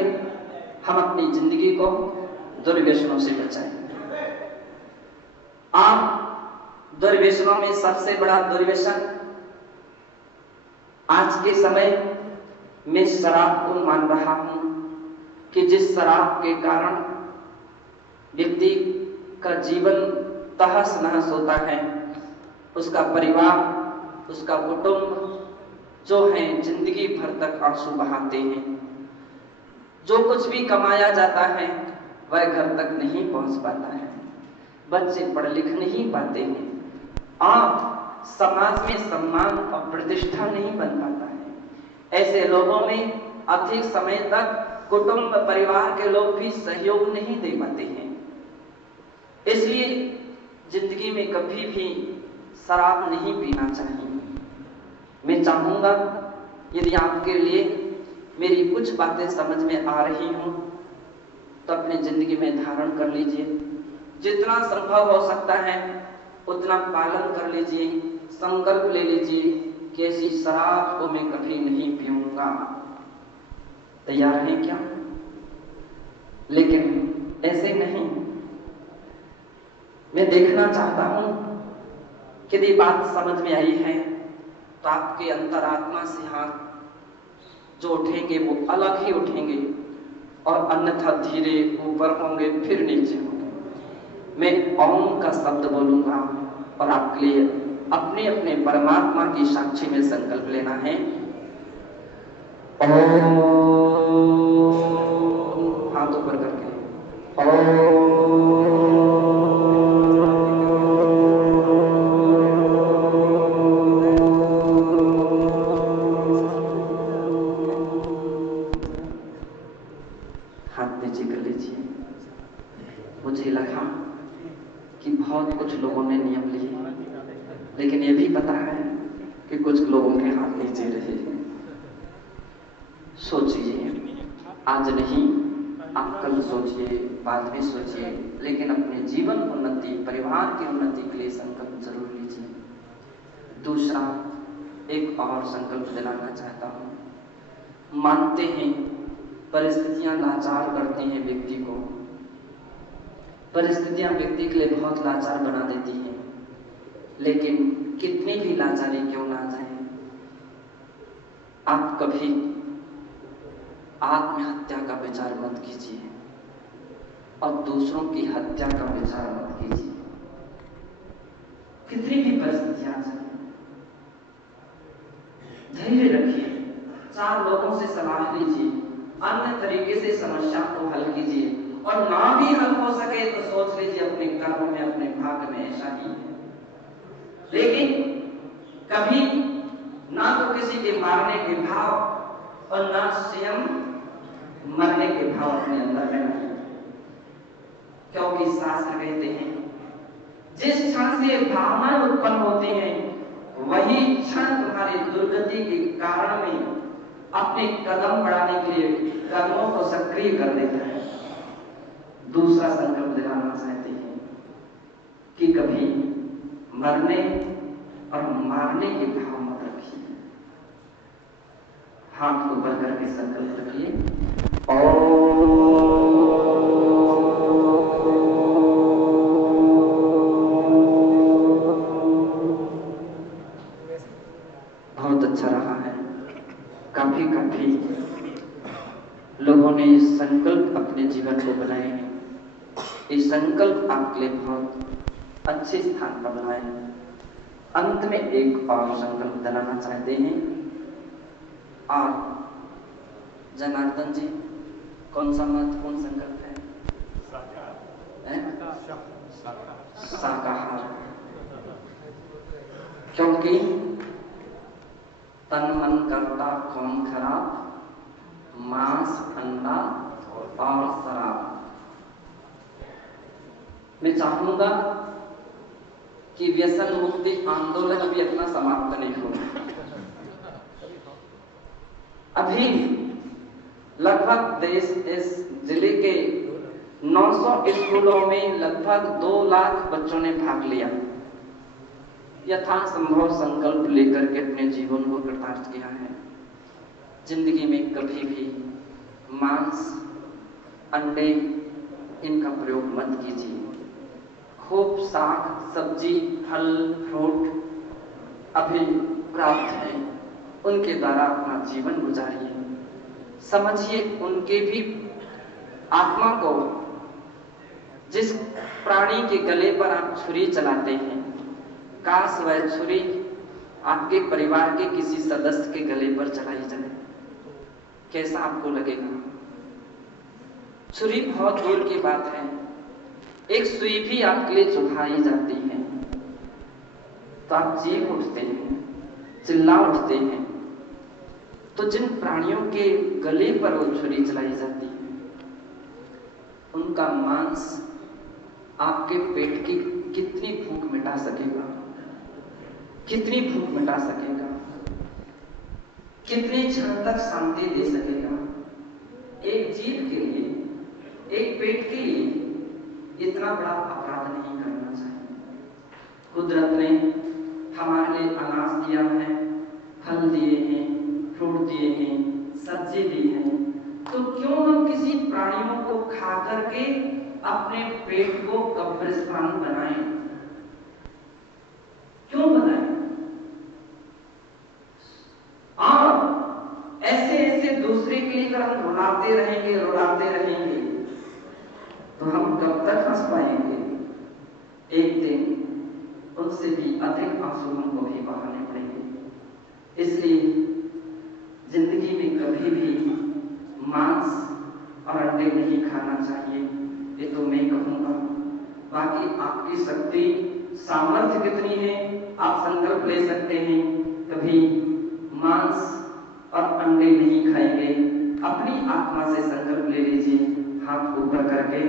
हम अपनी जिंदगी को दुर्व्यसनों से बचाएं। आप दुर्व्यसनों में सबसे बड़ा दुर्व्यसन आज के समय में शराब को मान रहा हूं कि जिस शराब के कारण व्यक्ति का जीवन तहस नहस होता है, उसका परिवार, उसका कुटुंब जो है जिंदगी भर तक आंसू बहाते हैं। जो कुछ भी कमाया जाता है वह घर तक नहीं पहुंच पाता है, बच्चे पढ़ लिख नहीं पाते हैं, आप समाज में सम्मान और प्रतिष्ठा नहीं बन पाता है। ऐसे लोगों में अधिक समय तक कुटुंब परिवार के लोग भी सहयोग नहीं दे पाते हैं। इसलिए जिंदगी में कभी भी शराब नहीं पीना चाहिए। मैं चाहूंगा यदि आपके लिए मेरी कुछ बातें समझ में आ रही हों तो अपनी जिंदगी में धारण कर लीजिए। जितना संभव हो सकता है उतना पालन कर लीजिए। संकल्प ले लीजिए कि ऐसी शराब को मैं कभी नहीं पीऊंगा। तैयार हैं क्या? लेकिन ऐसे नहीं। मैं देखना चाहता हूं कि यदि बात समझ में आई है तो आपके अंतरात्मा से हाथ जो उठेंगे वो अलग ही उठेंगे और अन्यथा धीरे ऊपर होंगे फिर नीचे होंगे। मैं ओम का शब्द बोलूंगा और आपके लिए अपने अपने परमात्मा की साक्षी में संकल्प लेना है। ओम, हाथ ऊपर करके हाथ नीचे कर लीजिए। मुझे लगा कि बहुत कुछ लोगों ने नियम लिए, लेकिन ये भी पता है कि कुछ लोगों के हाथ नीचे रहे। सोचिए, आज नहीं आप कल सोचिए, बाद में सोचिए, लेकिन अपने जीवन उन्नति, परिवार की उन्नति के लिए संकल्प जरूर लीजिए। दूसरा, एक और संकल्प दिलाना चाहता हूं। मानते हैं परिस्थितियां लाचार करती हैं व्यक्ति को, परिस्थितियां व्यक्ति के लिए बहुत लाचार बना देती हैं, लेकिन कितनी भी लाचारी क्यों ना जाए, आप कभी आत्महत्या का विचार मत कीजिए और दूसरों की हत्या का विचार मत कीजिए। कितनी भी परिस्थितियां आ जाए, धैर्य रखिए, 4 लोगों से सलाह लीजिए, अन्य तरीके से समस्या को हल कीजिए, और ना भी हल हो सके तो सोच लीजिए अपने कर्म में, अपने भाग्य में ऐसा ही है। लेकिन कभी ना तो किसी के मारने के भाव और ना स्वयं मरने के भाव अपने अंदर में नहीं, क्योंकि शास्त्र कहते हैं जिस क्षण से भावनाएं उत्पन्न होती हैं वही क्षण तुम्हारी दुर्गति के कारण में अपने कदम बढ़ाने के लिए कर्मों को सक्रिय कर देता है। दूसरा संकल्प दिलाना चाहते हैं कि कभी मरने और मारने के भाव मत रखिए। हाथ को ऊपर करके संकल्प रखिए। ओम ये संकल्प आपके लिए बहुत अच्छे स्थान पर लाए। अंत में एक और संकल्प दिलाना चाहते हैं। और जनार्दन जी, कौन सा महत्वपूर्ण संकल्प है? शाकाहार। क्योंकि तन मन करता कौन खराब, मांस अंडा और शराब। मैं चाहूंगा कि व्यसन मुक्ति आंदोलन भी अपना समाप्त नहीं हो। अभी लगभग देश इस जिले के 900 स्कूलों में लगभग 2 लाख बच्चों ने भाग लिया। यथासंभव संकल्प लेकर के अपने जीवन को कृतार्थ किया है। जिंदगी में कभी भी मांस अंडे इनका प्रयोग मत कीजिए। खूब साग सब्जी फल फ्रूट अभी प्राप्त है, उनके द्वारा अपना जीवन गुजारिए। समझिए उनके भी आत्मा को, जिस प्राणी के गले पर आप छुरी चलाते हैं, काश वह छुरी आपके परिवार के किसी सदस्य के गले पर चलाई जाए, कैसा आपको लगेगा? छुरी बहुत दूर की बात है, एक सुई भी आपके लिए चुभाई जाती है तो आप चीख उठते हैं, चिल्ला उठते हैं। तो जिन प्राणियों के गले पर वो छुरी चलाई जाती है, उनका मांस आपके पेट की कितनी भूख मिटा सकेगा, कितनी भूख मिटा सकेगा, कितनी क्षण तक शांति दे सकेगा। एक जीव के लिए, एक पेट के लिए इतना बड़ा अपराध नहीं करना चाहिए। कुदरत ने हमारे लिए अनाज दिया है, फल दिए हैं, फ्रूट दिए हैं, सब्जी दी है, तो क्यों हम किसी प्राणियों को खा करके अपने पेट को कब्रिस्तान बनाएं? क्यों बनाएं? और ऐसे ऐसे दूसरे के लिए अगर हम रुलाते रहेंगे तो हम कब तक हंस पाएंगे? एक दिन उनसे भी अधिक आंसू हमको भी बहाने पड़ेंगे। इसलिए जिंदगी में कभी भी मांस और अंडे नहीं खाना चाहिए, ये तो मैं कहूंगा। बाकी आपकी शक्ति सामर्थ्य कितनी है, आप संकल्प ले सकते हैं कभी मांस और अंडे नहीं खाएंगे। अपनी आत्मा से संकल्प ले लीजिए, हाथ ऊपर करके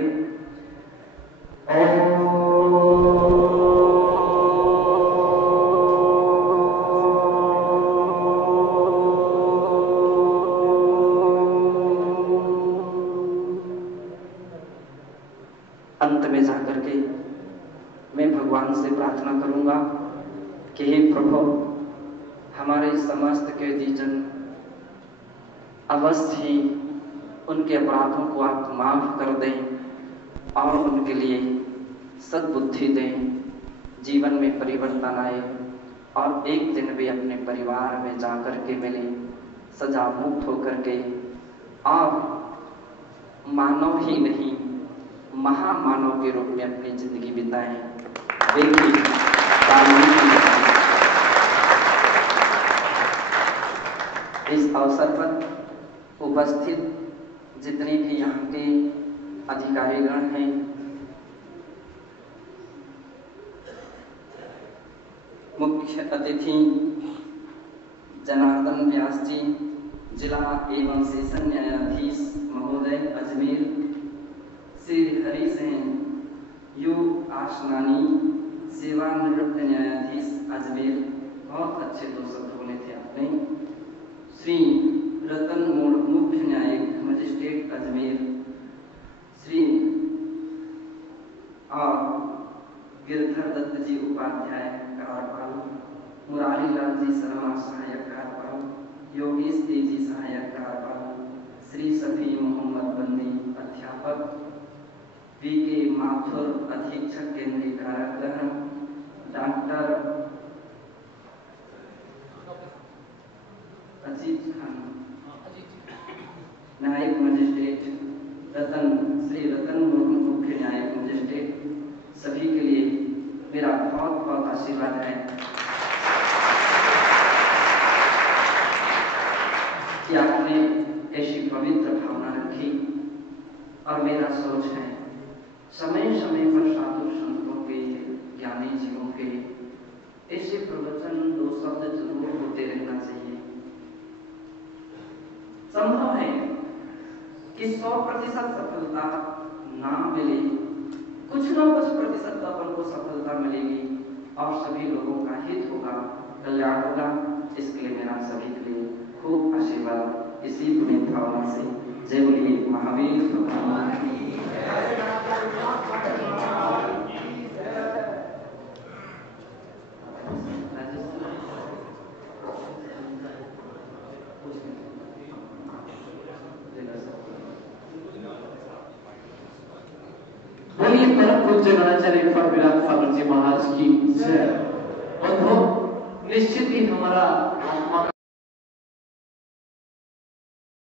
अंत में जाकर के मैं भगवान से प्रार्थना करूंगा कि हे प्रभु, हमारे समस्त कैदीजन अवश्य ही उनके अपराधों को आप माफ कर दें और उनके लिए सद्बुद्धि दें, जीवन में परिवर्तन आए और एक दिन वे अपने परिवार में जाकर के मिले, सजा मुक्त होकर के, और मानव ही नहीं महामानव के रूप में अपनी जिंदगी बिताएं। देखिए इस अवसर पर उपस्थित जितने भी यहाँ के अधिकारीगण हैं, मुख्य अतिथि जनार्दन व्यास जी, जिला एवं सेशन न्यायाधीश महोदय अजमेर, श्री हरि सेन यू आसनानी, सेवानिवृत्त न्यायाधीश अजमेर, बहुत अच्छे 2 शब्द बोले थे आपने। श्री रतन मोड़ मुख्य न्यायिक मजिस्ट्रेट अजमेर, श्री और गिरधर दत्त जी उपाध्याय कार्यपाल, मुरारी लाल जी शर्मा सहायक कार्यपाल, योगेश जी सहायक कार्यपाल, श्री सफी मोहम्मद बंदी अध्यापक, वीके माथुर अधीक्षक केंद्रीय कारागृह, डॉक्टर अजीत खान न्यायिक मजिस्ट्रेट, श्री रतन मुर्मू मुख्य न्यायिक मजिस्ट्रेट। और मेरा सोच है समय समय पर साधु संतों के, ज्ञानी जीवों के ऐसे प्रवचन दो शब्द जरूर होते रहना चाहिए। संभव है कि 100% सफलता ना मिले, कुछ ना कुछ प्रतिशत अपन को सफलता मिलेगी और सभी लोगों का हित होगा, कल्याण होगा। इसके लिए मेरा सभी के लिए खूब आशीर्वाद, इसी पुनीत भावना से जय बोलिए महावीर भगवान की। बोलिए परम पूज्य गणाचार्य फल विराट फादर जी महाराज की जय। और निश्चित ही हमारा आत्मा